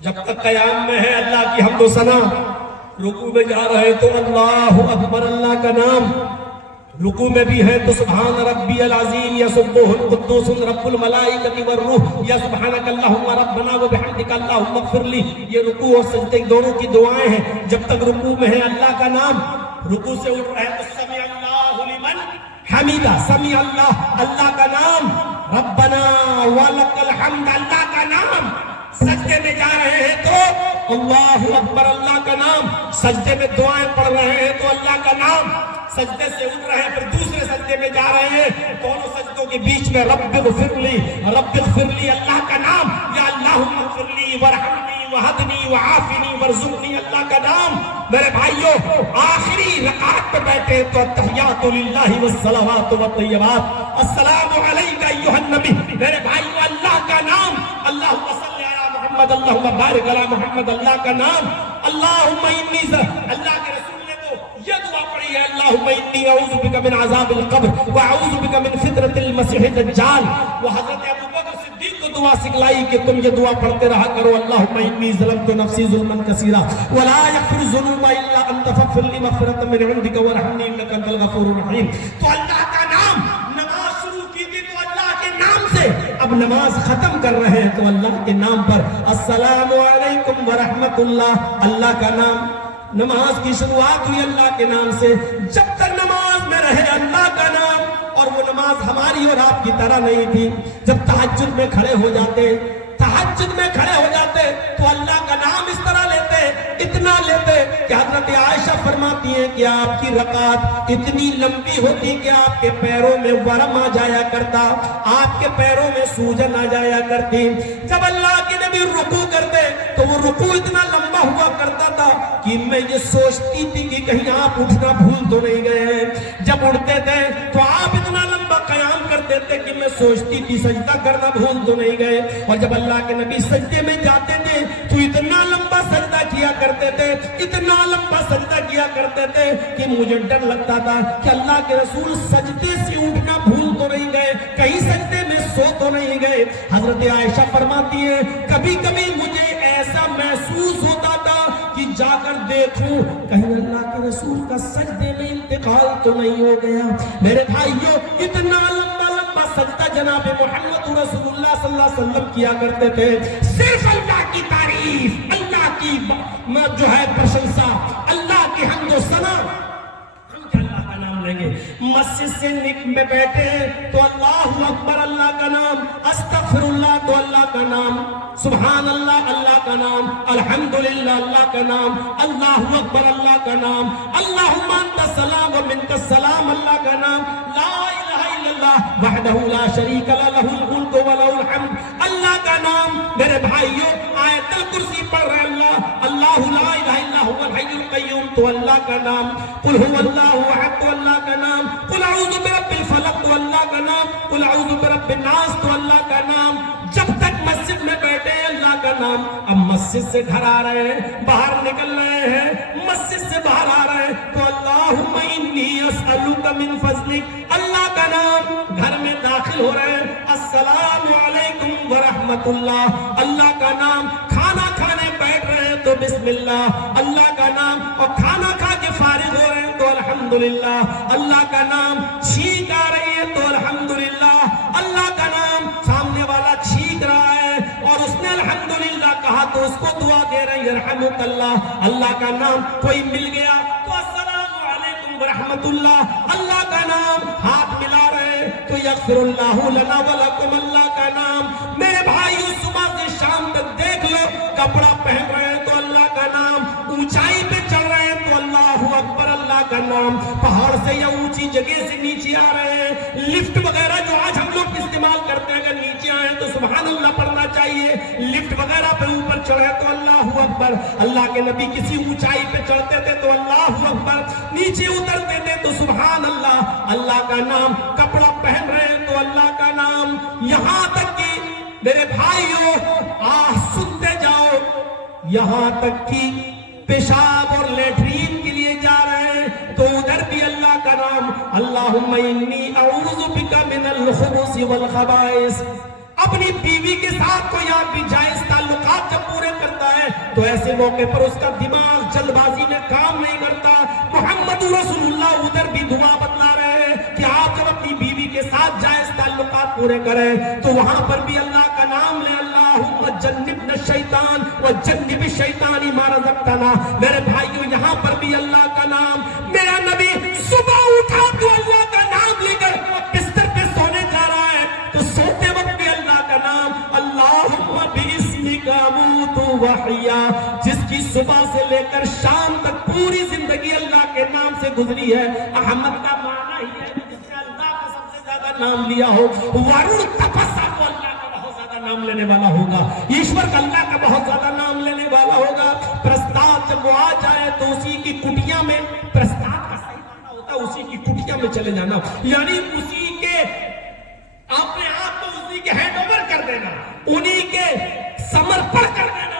جب تک قیام میں ہے اللہ کی حمد و ثنا, رکوع میں جا رہے تو اللہ اکبر, اللہ کا نام. رکوع میں بھی ہے تو سبحان ربی العظیم یا سبح القدوس رب الملائکۃ والروح یا سبحانک اللہم ربنا وبحمدک اللہم اغفر لی, یہ رکوع اور سجدے دونوں کی دعائیں ہیں. جب تک رکوع میں ہے اللہ کا نام, رکوع سے اٹھ رہے تو سمع اللہ لمن حمیدہ, سمع اللہ, اللہ کا نام. ربنا ولک الحمد, اللہ کا نام. سجدے میں جا رہے ہیں تو اللہ اکبر, اللہ کا نام. سجدے میں دعائیں پڑھ رہے ہیں تو اللہ کا نام. سجدے سے اٹھ رہے ہیں پھر دوسرے سجدے میں جا رہے ہیں, دونوں سجدوں کے بیچ میں رب اغفر لی, رب اغفر لی, اللہ کا نام. یا اللہم اغفر لی ورحمنی وہدنی وعافنی ورزقنی, اللہ کا نام. میرے بھائیوں, آخری رکعت پہ بیٹھے تو التحیات للہ والصلوات والطیبات, السلام علیک ایھا النبی. میرے بھائیوں, اللہ کا نام. اللہم صلی علی محمد, اللہم بارک علی محمد, اللہ کا نام. اللہم انی, اللہ کے رسول نے تو یہ دعا پڑھی ہے, اللہم انی اعوذ بک من عذاب القبر واعوذ بک من فتنۃ المسیح الدجال. وہ حضرت ابوبکر صدیق کو دعا سکھلائی کہ تم یہ دعا پڑھتے رہا کرو, اللہم انی ظلمت نفسی ظلما کثیرا ولا یغفر الذنوب الا انت فاغفر لی مغفرۃ من عندک وارحمنی انک انت الغفور الرحیم. تو اللہ کا نام. نماز شروع کی تھی تو اللہ کے نام سے, اب نماز ختم کر رہے ہیں تو اللہ کے نام پر, السلام علیکم ورحمۃ اللہ, اللہ کا نام. نماز کی شروعات ہوئی اللہ کے نام سے, جب تک نماز میں رہے اللہ کا نام. اور وہ نماز ہماری اور آپ کی طرح نہیں تھی. جب تہجد میں کھڑے ہو جاتے, تہجد میں کھڑے ہو جاتے تو اللہ کا نام اس طرح لیتے, اتنا لیتے کہ حضرت عائشہ فرماتی ہیں کہ آپ کی رکعت اتنی لمبی ہوتی کہ آپ کے پیروں میں ورم آ جایا کرتا, آپ کے پیروں میں سوجن آ جایا کرتی. جب اللہ کے نبی رکوع کرتے تو وہ رکوع اتنا لمبا ہوا کرتا تھا کہ میں یہ سوچتی تھی کہ کہیں آپ اٹھنا بھول تو نہیں گئے ہیں. جب اٹھتے تھے تو آپ اتنا لمبا قیام کرتے تھے کہ میں سوچتی تھی سجدہ کرنا بھول تو نہیں گئے. اور جب اللہ کے نبی سجدے میں جاتے تھے تو اتنا لمبا سجدہ کیا کرتے تھے, اتنا لمبا سجدہ کیا کرتے تھے کہ مجھے ڈر لگتا تھا کہ اللہ کے رسول سجدے سے اٹھنا بھول تو نہیں گئے, کہیں سجدے میں سو تو نہیں گئے. حضرت عائشہ فرماتی ہے کبھی کبھی مجھے ایسا محسوس ہوتا تھا کہ جا کر دیکھوں کہیں اللہ کے رسول کا سجدے میں انتقال تو نہیں ہو گیا. میرے بھائیوں, اتنا لمبا لمبا سجدہ جناب محمد رسول اللہ صلی اللہ علیہ وسلم کیا کرتے تھے. صرف اللہ کی تعریف, اللہ کی جو ہے پرشنسا, اللہ کی حمد و ثنا. ہم کیا اللہ کا نام لیں گے. مسجد سے میں بیٹھے تو اللہ اکبر, اللہ کا نام. استغفر اللہ تو اللہ کا نام. سبحان اللہ, اللہ کا نام. الحمدللہ, اللہ کا نام. اللہ اکبر, اللہ کا نام. اللہم انت السلام و منک السلام, اللہ کا نام. لا الہ الا اللہ وحدہ لا شریک لہ لہ الملک و لہ الحمد, اللہ کا نام. میرے بھائیوں, آیت الکرسی پڑھ رہے اللہ, اللہ لا الہ الا هو الحی القیوم تو اللہ کا نام. قل هو اللہ احد تو اللہ کا نام. قل اعوذ برب الفلق تو اللہ کا نام. قل اعوذ برب الناس تو اللہ کا نام. جب تک مسجد میں بیٹھے ہیں اللہ کا نام. اب مسجد سے گھر آ رہے ہیں, باہر نکل رہے ہیں, مسجد سے باہر آ رہے ہیں تو اللہم انی اسألک من فضلک, اللہ کا نام. گھر میں داخل ہو رہے ہیں, السلام علیکم ورحمت اللہ, اللہ کا نام. کھانا کھانے بیٹھ رہے ہیں تو بسم اللہ, اللہ کا نام. اور کھانا کھا کے فارغ ہو رہے ہیں تو الحمدللہ, اللہ کا نام. چھینک آ رہی ہے تو الحمدللہ, اللہ کا نام. سامنے والا چھینک رہا ہے اور اس نے الحمدللہ کہا تو اس کو دعا دے رہے ہیں یرحمک اللہ, اللہ کا نام. کوئی مل گیا تو السلام علیکم ورحمت اللہ, اللہ کا نام. ہاتھ ملا رہے تو یغفر اللہ لنا ولکم, اللہ کا نام. میرے بھائیو, صبح سے شام تک دیکھ لو, کپڑا پہن رہے ہیں تو اللہ کا نام. اونچائی پہ چڑھ رہے ہیں تو اللہ اکبر, اللہ کا نام. پہاڑ سے یا اونچی جگہ سے نیچے آ رہے ہیں لفٹ وغیرہ جو آج ہم لوگ استعمال کرتے ہیں، اگر نیچے آئے تو سبحان اللہ پڑھنا چاہیے، لفٹ وغیرہ پہ اوپر چڑھے تو اللہ اکبر، اللہ کے نبی کسی اونچائی پہ چڑھتے تھے تو اللہ اکبر، نیچے اترتے تھے تو سبحان اللہ، اللہ کا نام، کپڑا پہن رہے ہیں تو اللہ کا نام، یہاں تک کہ میرے بھائیوں سنتے جاؤ، یہاں تک کہ پیشاب اور لیٹرین کے لیے جا رہے ہیں تو ادھر بھی اللہ کا نام، اللہم انی اعوذ بک من الخبث والخبائث۔ اپنی بیوی کے ساتھ کوئی آدمی جائز تعلقات جب پورے کرتا ہے تو ایسے موقع پر اس کا دماغ جلد بازی میں کام نہیں کرتا، محمد رسول اللہ ادھر بھی دعا بتلا رہے ہیں کہ آپ جب اپنی بیوی کے ساتھ جائز تعلقات پورے کریں تو وہاں پر بھی اللہ کا نام لیں، اللہم جنبنا الشیطان وجنب الشیطان ما رزقتنا۔ میرے بھائیوں یہاں پر بھی اللہ کا نام، میرا نبی صبح اٹھا تو اللہ کا نام لے کر بستر پہ سونے جا رہا ہے تو سوتے وقت بھی اللہ کا نام، اللہم باسمک اموت واحیا، جس کی صبح سے لے کر شام تک پوری زندگی اللہ کے نام سے گزری ہے۔ احمد کا معنی ہی ہے جس نے اللہ کا سب سے زیادہ نام لیا ہو، ورن تپسا کو اللہ کا بہت زیادہ نام لینے والا ہوگا، ایشور کا اللہ کا بہت زیادہ نام لینے والا ہوگا۔ پرستاد جب وہ آ جائے تو اسی کی کٹیا میں، پرستاد کا صحیح معنی ہوتا ہے اسی کی کٹیا میں چلے جانا، یعنی اسی کے اپنے آپ کو اسی کے ہینڈ اوور کر دینا، انہی کے سمرپن کر دینا،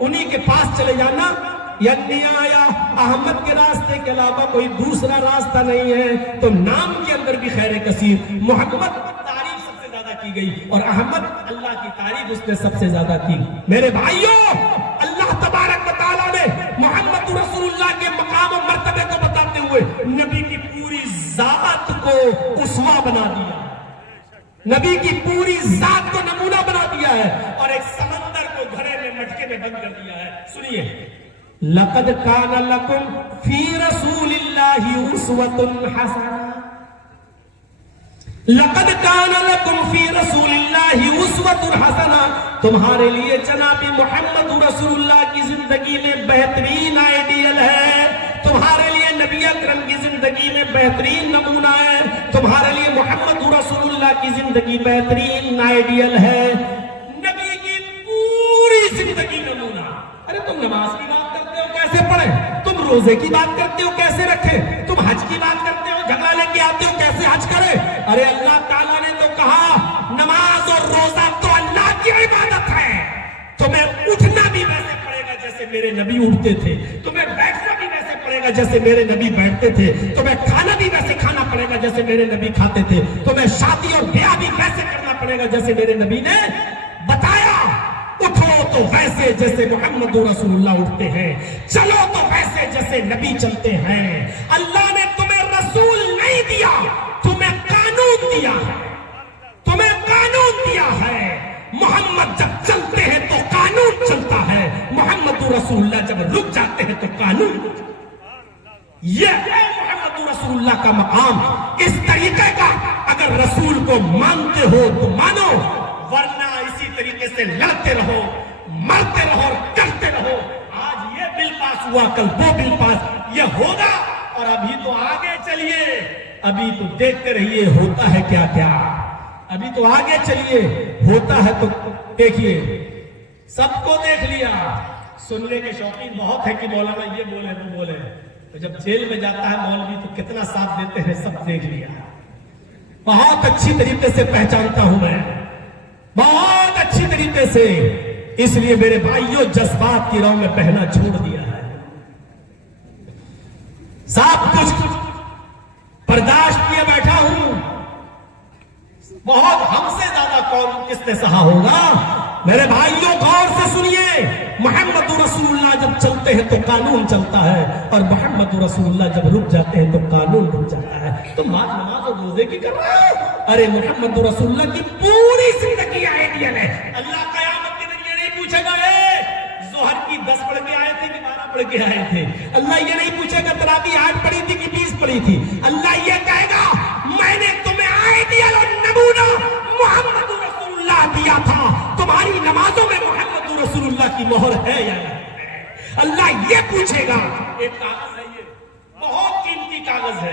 انہی کے پاس چلے جانا۔ یعنی آیا احمد کے راستے کے علاوہ کوئی دوسرا راستہ نہیں ہے، تو نام کے اندر بھی خیر کثیر، محمد تعریف سب سے زیادہ کی گئی اور احمد اللہ کی تعریف اس نے سب سے زیادہ کی۔ میرے بھائیوں اللہ تبارک و تعالیٰ نے محمد رسول اللہ کے مقام و مرتبے کو بتاتے ہوئے نبی کی پوری ذات کو اسوہ بنا دیا، نبی کی پوری ذات کو نمونہ بنا دیا ہے، اور ایک سمندر کو گھڑے میں مٹکے میں بند کر دیا ہے۔ سنیے، لقد کان لکم فی رسول اللہ اسوۃ حسنہ، لقد کان لکم فی رسول اللہ اسوۃ حسنہ، تمہارے لیے جناب محمد رسول اللہ کی زندگی میں بہترین آئیڈیل ہے، تمہارے لیے نبی اکرم کی زندگی میں بہترین نمونہ ہے، تمہارے لیے محمد رسول اللہ کی زندگی بہترین آئیڈیل ہے، نبی کی پوری زندگی نمونہ۔ ارے تم نماز کی بات کرتے ہو کیسے پڑھیں، تم روزے کی بات کرتے ہو کیسے رکھیں، تم حج کی بات کرتے ہو جھگڑا لے کے آتے ہو کیسے حج کرے۔ ارے اللہ تعالیٰ نے تو کہا نماز اور روزہ تو اللہ کی عبادت ہے، تمہیں اٹھنا بھی ویسے پڑے گا جیسے میرے نبی اٹھتے تھے، تمہیں بیٹھنا بھی ویسے پڑے گا جیسے میرے نبی بیٹھتے تھے، تمہیں کھانا بھی ویسے کھانا پڑے گا جیسے میرے نبی کھاتے تھے، تمہیں شادی اور بیاہ بھی ویسے کرنا پڑے گا جیسے میرے نبی نے بتایا۔ اٹھو تو ویسے جیسے محمد رسول اللہ اٹھتے ہیں، چلو تو ویسے جیسے نبی چلتے ہیں۔ اللہ نے تمہیں رسول نہیں دیا، تمہیں قانون دیا ہے، تمہیں قانون دیا ہے۔ محمد جب چلتے ہیں تو قانون چلتا ہے، محمد رسول اللہ جب رک جاتے ہیں تو قانون۔ یہ ہے محمد رسول اللہ کا مقام، اس طریقے کا اگر رسول کو مانتے ہو تو مانو، ورنہ اسی طریقے سے لڑتے رہو، مرتے رہو اور کرتے رہو۔ آج یہ بل پاس ہوا، کل وہ بل پاس، یہ ہوگا، اور ابھی تو آگے چلیے، ابھی تو دیکھتے رہیے ہوتا ہے کیا کیا، ابھی تو آگے چلیے، ہوتا ہے تو دیکھیے۔ سب کو دیکھ لیا، سننے کے شوقین بہت ہے کہ مولانا یہ بولے وہ بولے، تو جب جیل میں جاتا ہے مولوی تو کتنا ساتھ دیتے ہیں، سب دیکھ لیا، بہت اچھی طریقے سے پہچانتا ہوں میں، بہت اچھی طریقے سے۔ اس لیے میرے بھائیوں جذبات کی راہ میں بہنا چھوڑ دیا ہے، سب کچھ برداشت کیے بیٹھا ہوں، بہت ہم سے زیادہ کون کس نے سہا ہوگا۔ میرے بھائیوں غور سے سنیے، محمد رسول اللہ جب چلتے ہیں تو قانون چلتا ہے، اور محمد رسول اللہ جب رک جاتے ہیں تو قانون رک جاتا ہے۔ تم بات نماز اور روزے کی کر رہے ہو، ارے محمد رسول اللہ کی پوری زندگی آئیڈیل ہے۔ اللہ قیامت کے دن یہ نہیں پوچھے گا ظہر کی 10 پڑھ کے آئے تھے کہ 12 پڑھ کے آئے تھے، اللہ یہ نہیں پوچھے گا تراویح 8 پڑھی تھی کہ 20 پڑھی تھی، اللہ یہ کہے گا میں نے تمہیں آئیڈیل اور نمونہ محمد رسول اللہ دیا تھا، تمہاری نمازوں میں محمد رسول اللہ کی مہر ہے یا نہیں؟ اللہ یہ پوچھے گا۔ ایک کاغذ ہے، یہ بہت قیمتی کاغذ ہے،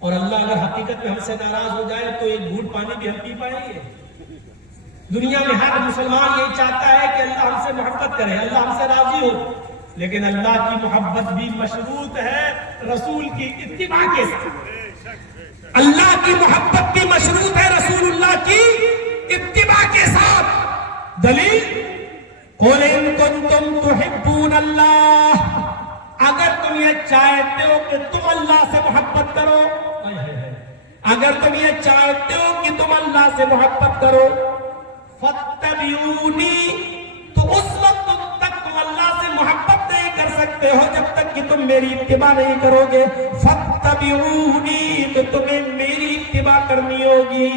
اور اللہ اگر حقیقت میں ہم سے ناراض ہو جائے تو ایک گھونٹ پانی بھی ہم پی پائیں گے؟ دنیا میں ہر مسلمان یہی چاہتا ہے کہ اللہ ہم سے محبت کرے، اللہ ہم سے راضی ہو، لیکن اللہ کی محبت بھی مشروط ہے رسول کی اتباع کے ساتھ۔ اللہ کی محبت بھی مشروط ہے رسول اللہ کی اتباع کے ساتھ۔ دلیل قُلْ إِن كُنتُمْ تُحِبُّونَ اللَّهَ، اگر تم یہ چاہتے ہو کہ تم اللہ سے محبت کرو، اگر تم یہ چاہتے ہو کہ تم اللہ سے محبت کرو، فَاتَّبِعُونِي، تو اس وقت تک تم اللہ سے محبت نہیں کر سکتے ہو جب تک کہ تم میری اتباع نہیں کرو گے۔ فَاتَّبِعُونِی، تو تمہیں میری اتباع کرنی ہوگی۔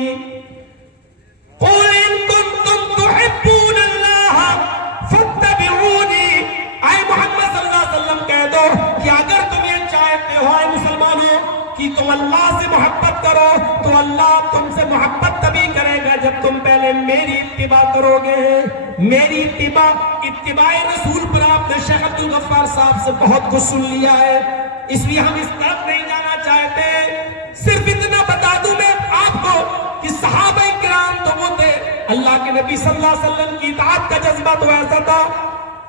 قُلْ إِن كُنتُمْ تُحِبُّونَ اللَّهَ فَاتَّبِعُونِی، اے محمد صلی اللہ علیہ وسلم کہہ دو کہ اگر تم یہ چاہتے ہو اے مسلمانوں کہ تم اللہ سے محبت کرو تو اللہ تم سے محبت تبھی کرے گا جب تم پہلے میری اتباع کرو گے۔ میری اتباع رسول پر آپ نے شیخ عبد الغفار صاحب سے بہت کچھ سن لیا ہے، اس لیے ہم اس طرف نہیں جانا چاہتے۔ صرف اتنا بتا دوں میں آپ کو کہ صحابہ کرام تو وہ تھے، اللہ کے نبی صلی اللہ علیہ وسلم کی اطاعت کا جذبہ تو ایسا تھا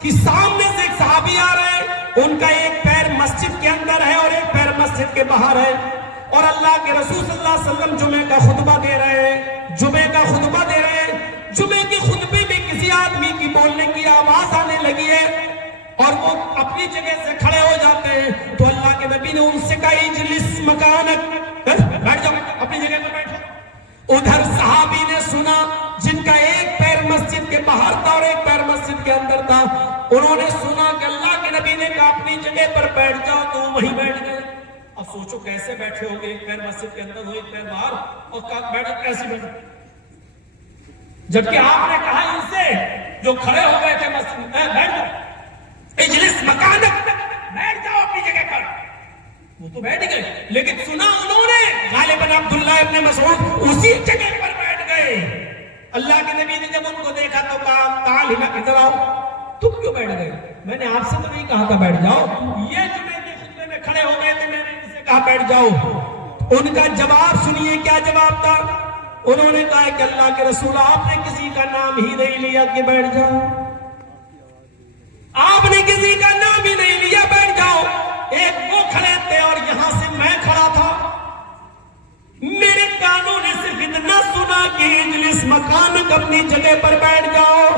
کہ سامنے سے ایک صحابی آ رہے ہیں، ان کا ایک پیر مسجد کے اندر ہے اور ایک پیر مسجد کے باہر ہے، اور اللہ کے رسول صلی اللہ علیہ وسلم جمعے کا خطبہ دے رہے ہیں، جمعے کا خطبہ دے رہے ہیں۔ جمعے کے خطبے میں کسی آدمی کی بولنے کی آواز آنے لگی ہے اور وہ اپنی جگہ سے کھڑے ہو جاتے ہیں، تو اللہ کے نبی نے ان سے کہا اجلس مکانک، بیٹھ جاؤ اپنی جگہ پر بیٹھو۔ ادھر صحابی نے سنا جن کا ایک پیر مسجد کے باہر تھا اور ایک پیر مسجد کے اندر تھا، انہوں نے سنا کہ اللہ کے نبی نے کہا اپنی جگہ پر بیٹھ جاؤ، تو وہیں بیٹھ گئے۔ اب سوچو کیسے بیٹھے ہو گے، ایک پیر مسجد کے اندر ہو ایک پیر باہر، اور بیٹھو کیسے بیٹھو؟ جبکہ آپ نے کہا ان سے جو کھڑے ہو گئے تھے مسجد میں، بیٹھ جاؤ اجلس مکانک، بیٹھ جاؤ اپنی جگہ پر، وہ تو بیٹھ گئے، لیکن سنا انہوں نے غالباً عبداللہ ابن مسعود اسی جگہ پر بیٹھ گئے۔ اللہ کے نبی نے جب ان کو دیکھا تو کہا تعال ہنا ادھر آؤ، تم کیوں بیٹھ گئے؟ میں نے آپ سے تو نہیں کہا تھا بیٹھ جاؤ، یہ جمعے کے خطبے میں کھڑے ہو گئے تھے، میں نے ان سے کہا بیٹھ جاؤ۔ ان کا جواب سنیے کیا جواب تھا، انہوں نے کہا کہ اللہ کے رسول آپ نے کسی کا نام ہی نہیں لیا کہ بیٹھ جاؤ، آپ نے کسی کا نام ہی نہیں لیا بیٹھ جاؤ۔ ایک وہ کھڑے تھے اور یہاں سے میں کھڑا تھا، میرے کانوں نے صرف اتنا سنا کہ اجلس مکانک، اپنی جگہ پر بیٹھ جاؤ۔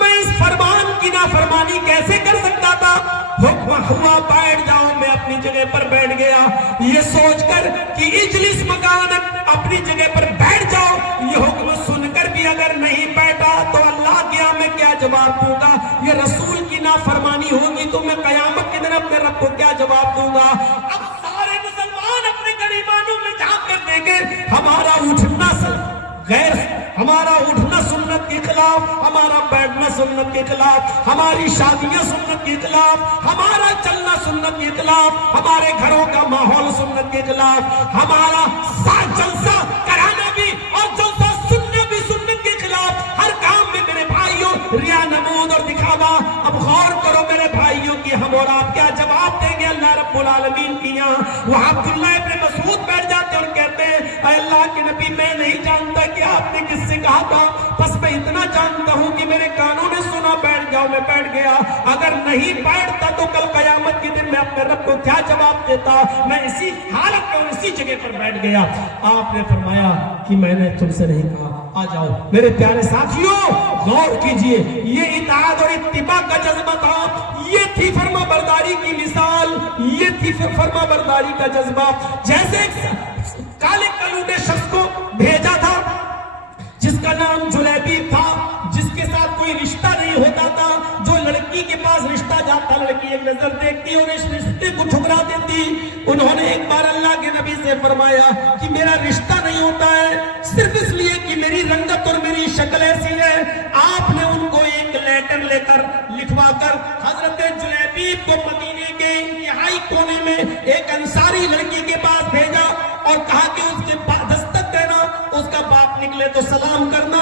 میں اس فرمان کی نافرمانی کیسے کر سکتا تھا؟ حکم ہوا بیٹھ جاؤ، میں اپنی جگہ پر بیٹھ گیا، یہ سوچ کر کہ اجلس مکانک، اپنی جگہ پر بیٹھ جاؤ، یہ حکم سن کر بھی اگر نہیں بیٹھا تو اللہ کیا میں کیا جواب دوں گا؟ یہ رسول کی نافرمانی ہوگی تو میں قیامت کے دن اپنے رب کو کیا جواب دوں گا؟ اب سارے مسلمان اپنے غریبانوں میں جھانک کر دیکھیں، ہمارا اٹھنا ہمارا اٹھنا سنت کے خلاف، ہمارا بیٹھنا سنت کے خلاف، ہماری شادیاں سنت کے خلاف، ہمارا چلنا سنت کے خلاف، ہمارے گھروں کا ماحول سنت کے خلاف، ہمارا جلسہ کرانا بھی اور جلسہ سننا بھی سنت کے خلاف، ہر کام میں میرے بھائیوں ریا نمود اور دکھاوا۔ اب غور کرو میرے بھائیوں کہ ہم اور آپ کیا جواب دیں گے اللہ رب العالمین کی یہاں؟ وہاں عبداللہ ابن مسعود بیٹھ جاتے اور کہتے ہیں اے اللہ کے نبی میں نہیں جانتا کہ آپ نے کس سے کہا تھا، بس میں اتنا جانتا ہوں کہ میرے کانوں نے سنا بیٹھ جاؤ، میں بیٹھ گیا، اگر نہیں بیٹھتا تو کل قیامت کے دن میں اپنے رب کو کیا جواب دیتا؟ میں اسی حالت میں اسی جگہ پر بیٹھ گیا۔ آپ نے فرمایا کہ میں نے تم سے نہیں کہا آ جاؤ۔ میرے پیارے ساتھیوں غور کیجئے، یہ اطاعت اور اتباع کا جذبہ تھا، یہ تھی فرما برداری کی مثال، یہ تھی فرما برداری کا جذبہ۔ جیسے کالے کلوٹے شخص کو بھیجا تھا جس کا نام جلیبی تھا، جس کے ساتھ کوئی رشتہ نہیں ہوتا تھا، جو لڑکی کے پاس رشتہ جاتا لڑکی ایک نظر دیکھتی اور اس رشتے کو ٹھکرا دیتی۔ انہوں نے ایک بار اللہ کے نبی سے فرمایا کہ میرا رشتہ نہیں ہوتا ہے صرف اس لیے کہ میری رنگت اور میری شکل ایسی ہے۔ آپ نے ان کو ایک لیٹر لے کر لکھوا کر حضرت جلیبی کو مدینے کے انتہائی کونے میں ایک انصاری لڑکی کے پاس بھیجا اور کہا کہ اس کے دستک دینا، اس کا باپ نکلے تو سلام کرنا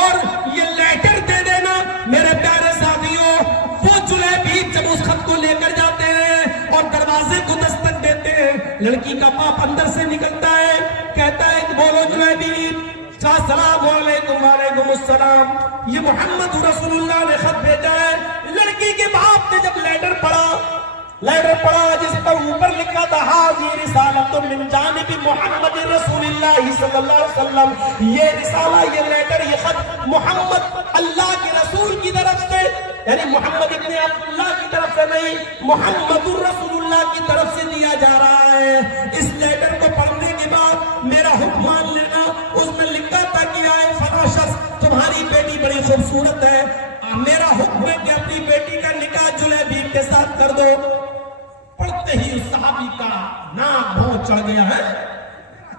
اور یہ لیٹر دے دینا۔ میرے پیارے ساتھیوں وہ جلیبی جب اس خط کو لے کر جاتے ہیں اور دروازے کو دستک دیتے ہیں، لڑکی کا باپ اندر سے نکلتا ہے، کہتا ہے کہ بولو جلیبیب، السلام علیکم وعلیکم السلام، یہ محمد رسول اللہ نے خط بھیجا ہے۔ لڑکی کے باپ نے جب لیٹر پڑھا جس پر اوپر لکھا تھا حاضی رسالت من جانب محمد رسول اللہ صلی اللہ علیہ وسلم، یہ رسالہ، یہ لیٹر، یہ خط محمد اللہ کے رسول کی طرف سے، یعنی محمد ابن عبداللہ کی طرف سے نہیں، محمد رسول اللہ کی طرف سے دیا جا رہا ہے۔ اس لیٹر کو پڑھنے کے بعد میرا حکم مان لینا۔ اس میں لکھا تھا کہ آئے فلاں شخص، تمہاری بیٹی بڑی خوبصورت ہے، میرا حکم ہے کہ اپنی بیٹی کا نکاح جلیبیب کے ساتھ کر دو۔ پڑھتے ہی اس صحابی کا ناک بہت چڑھ گیا ہے،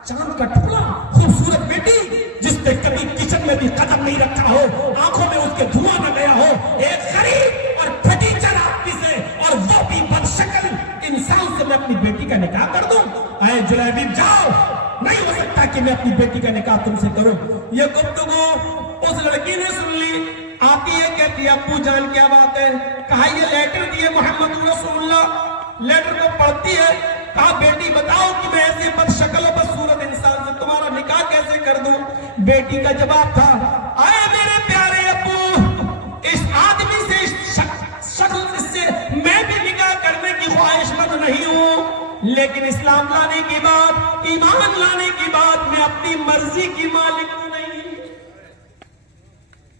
چاند کا ٹکڑا، خوبصورت بیٹی جس نے کبھی کچن میں بھی قدم نہیں رکھا ہو، آنکھوں میں اس کے دھواں نہ گیا ہو، ایک غریب اور پھٹیچر آدمی سے، اور وہ بھی بدشکل انسان سے میں اپنی بیٹی کا نکاح کر دوں؟ اے جلیبیب جاؤ، نہیں ہو سکتا کہ میں اپنی بیٹی کا نکاح تم سے کروں۔ یہ گفتگو اس لڑکی نے سن لی، آتی ہے کہتی ہے ابو جان کیا بات ہے؟ کہا یہ لیٹر دیے محمد رسول اللہ۔ لیٹر کو پڑھتی ہے، کہا بیٹی بتاؤ کہ میں ایسے بدشکل و بدصورت انسان سے تمہارا نکاح کیسے کر دوں؟ بیٹی کا جواب تھا، اے میرے پیارے ابو، اس آدمی سے، اس شخص سے میں بھی نکاح کرنے کی خواہش مند نہیں ہوں، لیکن اسلام لانے کی بات، ایمان لانے کی بات، میں اپنی مرضی کی مالک ہوں نہیں۔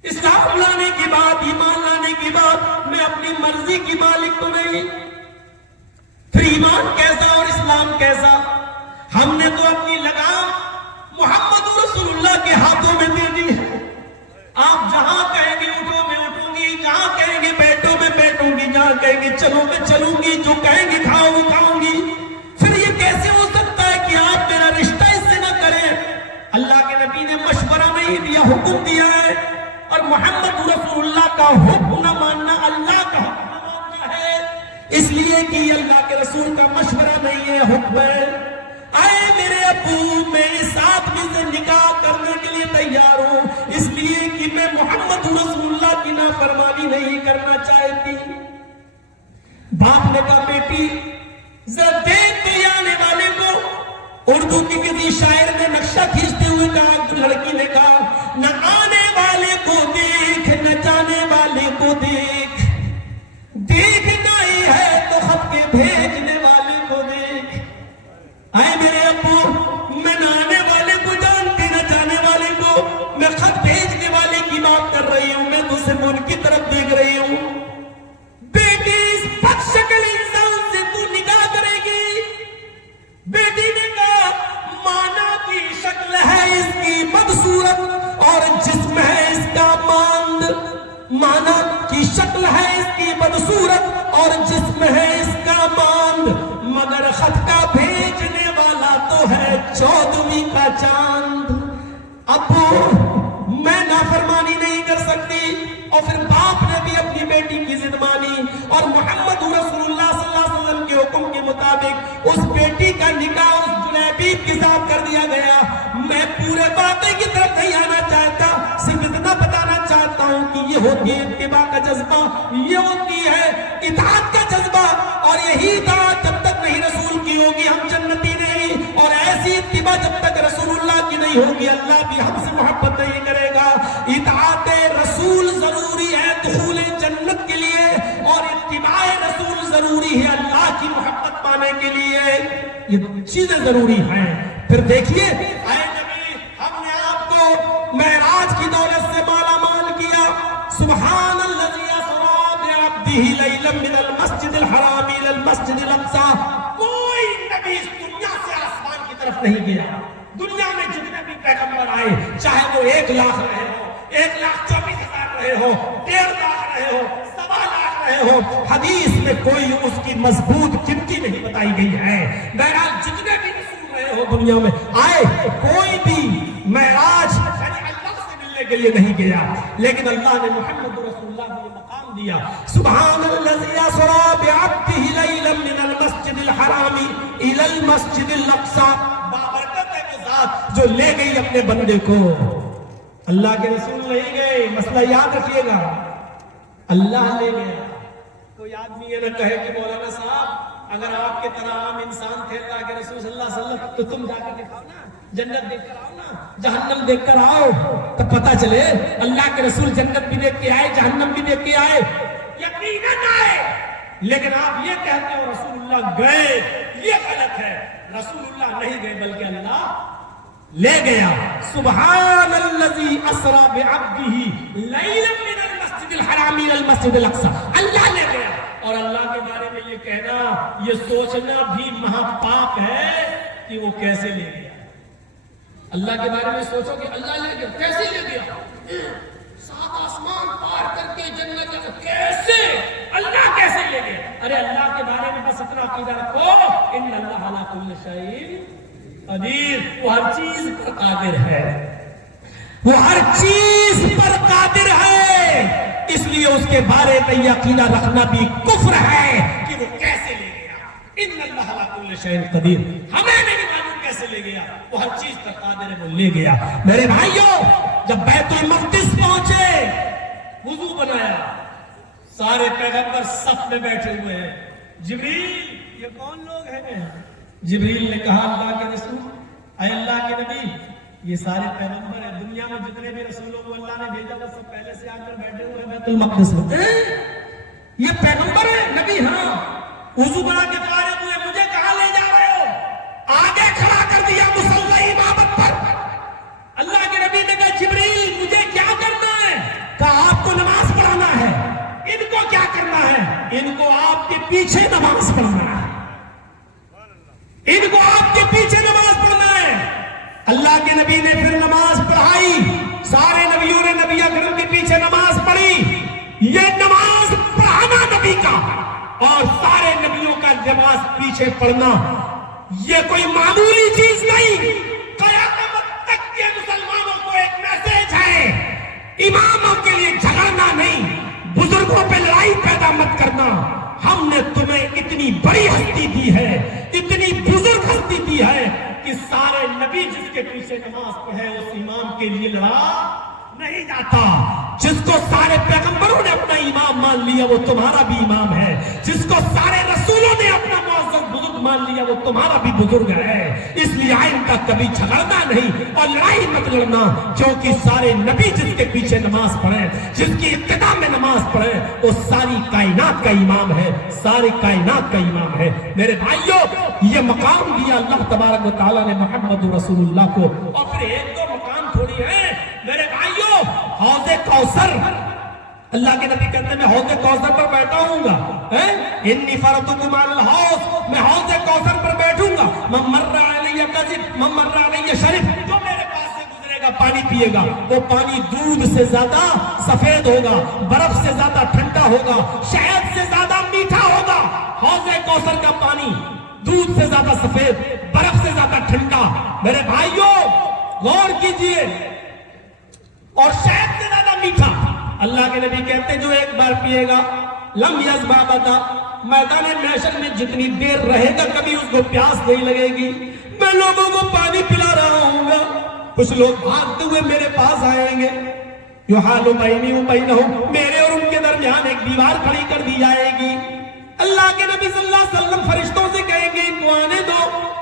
اسلام لانے کی بات، ایمان لانے کی بات، میں اپنی مرضی کی مالک تو نہیں۔ پھر ایمان کیسا اور اسلام کیسا؟ ہم نے تو اپنی لگام محمد رسول اللہ کے ہاتھوں میں دے دی ہے۔ آپ جہاں کہیں گے اٹھو میں اٹھوں گی، جہاں کہیں گے بیٹھو میں بیٹھوں گی، جہاں کہیں گے چلو میں چلوں گی، جو کہیں گے کھاؤ وہ کھاؤں گی۔ پھر یہ کیسے ہو سکتا ہے کہ آپ میرا رشتہ اس سے نہ کریں؟ اللہ کے نبی نے مشورہ نہیں دیا، حکم دیا ہے، اور محمد رسول اللہ کا حکم نہ ماننا اللہ کا حکم نہ ماننا ہے، اس لیے کہ یہ اللہ کے رسول کا مشورہ نہیں ہے، حکم ہے۔ آئے میرے ابو، میں اس آدمی سے نکاح کرنے کے لیے تیار ہوں، اس لیے کہ میں محمد رسول اللہ کی نافرمانی نہیں کرنا چاہتی۔ باپ نے کہا بیٹی ذرا دیکھ کے آنے والے کو، اردو کی کسی شاعر نے نقشہ کھینچتے ہوئے کہا، لڑکی نے کہا، نہ آنے والے کو دیکھ، نہ جانے والے کو دیکھ، دیکھنا ہی ہے تو خط کے بھیجنے والے کو دیکھ۔ آئے میرے ابو، میں نہ آنے والے کو جانتی، نہ جانے والے کو، میں خط بھیجنے والے کی بات کر رہی ہوں، میں تو صرف ان کی طرف دیکھ رہی ہوں۔ بیٹی اس بدشکل انسان سے تو نکاح کرے گی؟ بیٹی نے کہا مانا کی شکل ہے اس کی بدصورت اور جسم ہے اس کا ماند، مانا کی شکل ہے اس کی بدصورت اور جسم ہے اس کا ماند، مگر خط کا بھیجنے والا تو ہے 14ویں کا چاند۔ ابو میں نافرمانی نہیں کر سکتی، اور پھر باپ نے بھی اپنی بیٹی کی ضد مانی، اور محمد رسول اللہ صلی اللہ علیہ وسلم کے حکم کے مطابق اس بیٹی کا نکاح اس جلیبیب کے ساتھ کر دیا گیا۔ میں پورے واقعے کی طرف نہیں آنا چاہتا، صرف اتنا بتانا چاہتا ہوں کہ یہ ہوتی ہے اتباع کا جذبہ، یہ ہوتی ہے اطاعت کا جذبہ، اور یہی اطاعت جب تک نہیں رسول کی ہوگی ہم جنتی نہیں، اور ایسی اتباع جب تک رسول اللہ کی نہیں ہوگی اللہ بھی ہم سے محبت نہیں کرے گا۔ اطاعت رسول ضروری ہے دخول جنت کے لیے، اور اتباع رسول ضروری ہے اللہ کی محبت پانے کے لیے، یہ چیزیں ضروری ہیں۔ پھر دیکھیے اے نبی، ہم نے آپ کو معراج کی دولت سے مالا مال کیا۔ سبحان الذی اسریٰ بعبدہ لیلا من المسجد الحرام الی المسجد الاقصی۔ کوئی نبی اس دنیا سے آسمان کی طرف نہیں گیا۔ دنیا میں جتنے بھی پیغمبر آئے، چاہے وہ 1 لاکھ رہے ہو، 1,24,000 رہے ہو، 1.5 لاکھ رہے ہو، 1.25 لاکھ رہے ہو، حدیث میں کوئی اس کی مضبوط گنتی نہیں بتائی گئی ہے۔ بہرحال جتنے بھی رسول رہے ہو دنیا میں آئے، کوئی بھی معراج یعنی اللہ سے ملنے کے لیے نہیں گیا، لیکن اللہ نے محمد رسول اللہ کو مقام دیا۔ سبحان الذی اسریٰ بعبدہ لیلا من المسجد الحرام الی المسجد الاقصی۔ بابرکت ہے وہ ذات جو لے گئی اپنے بندے کو۔ اللہ کے رسول نہیں گئے، مسئلہ یاد رکھیے گا، اللہ لے گیا۔ کوئی آدمی یہ نہ کہے کہ مولانا صاحب اگر آپ کے طرح عام انسان تھے اللہ کے رسول صلی اللہ علیہ وسلم تو تم جا کر دکھاؤ نا، جنت دیکھ کر آؤ نا، جہنم دیکھ کر آؤ، تو پتہ چلے اللہ کے رسول جنت بھی دیکھ کے آئے، جہنم بھی دیکھ کے آئے، یقیناً آئے، لیکن آپ یہ کہتے ہو رسول اللہ گئے، یہ غلط ہے۔ رسول اللہ نہیں گئے بلکہ اللہ لے گیا۔ سبحان الذی اسری بعبدہ لیلا من المسجد الحرام الى المسجد الاقصی، اللہ لے گیا۔ اور اللہ کے بارے میں یہ کہنا، یہ سوچنا بھی مہا پاپ ہے کہ وہ کیسے لے گیا۔ اللہ کے بارے میں سوچو کہ اللہ لے گیا، کیسے لے گیا؟ سات آسمان پار کر کے جنت میں، کیسے اللہ کیسے لے گیا؟ ارے اللہ کے بارے میں بس اتنا عقیدہ رکھو، ان اللہ علی کل شیء قدیر، وہ ہر چیز پر قادر ہے، وہ ہر چیز پر قادر ہے۔ اس لیے اس کے بارے میں یقینہ رکھنا بھی کفر ہے کہ وہ کیسے لے گیا۔ ان اللہ علی کل شیء قدیر، ہمیں نہیں معلوم کیسے لے گیا، وہ ہر چیز پر قادر ہے، وہ لے گیا۔ میرے بھائیوں، جب بیت المقدس پہنچے، وضو بنایا، سارے پیغمبر صف میں بیٹھے ہوئے ہیں۔ جبریل، یہ کون لوگ ہیں؟ جبریل نے کہا اللہ کے رسول، اے اللہ کے نبی، یہ سارے پیغمبر ہیں، دنیا میں جتنے بھی رسولوں کو اللہ نے بھیجا وہ سب پہلے سے آ کر بیٹھے ہوئے بیت المقدس میں۔ یہ پیغمبر ہیں، نبی؟ ہاں۔ وضو بنا کے فارغ ہوئے، مجھے کہاں لے جا رہے ہو؟ آگے کھڑا کر دیا مصلی امامت پر۔ اللہ کے نبی نے کہا جبریل مجھے کیا کرنا ہے؟ کہا آپ کو نماز پڑھانا ہے۔ ان کو کیا کرنا ہے؟ ان کو آپ کے پیچھے نماز پڑھنا ہے، ان کو آپ کے پیچھے نماز پڑھنا ہے۔ اللہ کے نبی نے پھر نماز پڑھائی، سارے نبیوں نے نبی اکرم کے پیچھے نماز پڑھی۔ یہ نماز پڑھانا نبی کا اور سارے نبیوں کا نماز پیچھے پڑھنا یہ کوئی معمولی چیز نہیں، قیامت تک کے مسلمانوں کو ایک میسج ہے۔ اماموں کے لیے جھگڑنا نہیں، بزرگوں پہ لڑائی پیدا مت کرنا۔ ہم نے تمہیں اتنی بڑی ہستی دی ہے، اتنی بزرگ ہستی دی ہے کہ سارے نبی جس کے پیچھے نماز پڑھے اس امام کے لیے لڑا نہیں جاتا۔ جس کو سارے پیغمبروں نے اپنا امام مان لیا وہ تمہارا بھی امام ہے، جس کو سارے رسولوں نے اپنا معزز بزرگ مان لیا وہ تمہارا بھی بزرگ ہے۔ اس لیے آئندہ کبھی جھگڑنا نہیں اور لڑائی مت لڑنا، کیونکہ سارے نبی جس کے پیچھے نماز پڑھے، جس کی ابتدا میں نماز پڑھے، وہ ساری کائنات کا امام ہے، ساری کائنات کا امام ہے۔ میرے بھائیوں، یہ مقام دیا اللہ تبارک و تعالیٰ نے محمد رسول اللہ کو، اور پھر ایک دو مقام تھوڑی ہے میرے بھائیوں۔ حوض کوثر، اللہ کے نبی کہتے ہیں میں حوض کوثر پر بیٹھا ہوں گا، انی فرضتکم علی الحوض، میں حوض کوثر پر بیٹھوں گا، من مر علی کذب من مر علی شرب، جو میرے پاس سے گزرے گا پانی پیے گا، وہ پانی دودھ سے زیادہ سفید ہوگا، برف سے زیادہ ٹھنڈا ہوگا، شہد سے زیادہ میٹھا ہوگا۔ حوض کوثر کا پانی دودھ سے زیادہ سفید، برف سے زیادہ ٹھنڈا۔ میرے بھائیوں غور کیجئے، اور شہد سے زیادہ میٹھا۔ اللہ کے نبی کہتے ہیں جو ایک بار پیے گا لم یظمأ ابدا، میدان محشر میں جتنی دیر رہے گا کبھی اس کو پیاس نہیں لگے گی۔ میں لوگوں کو پانی پلا رہا ہوں گا، کچھ لوگ بھاگتے ہوئے میرے پاس آئیں گے، یحال بینی و بینہم، میرے اور ان کے درمیان ایک دیوار کھڑی کر دی جائے گی۔ اللہ کے نبی صلی اللہ علیہ وسلم فرشتوں سے کہیں گے ان کو آنے دو،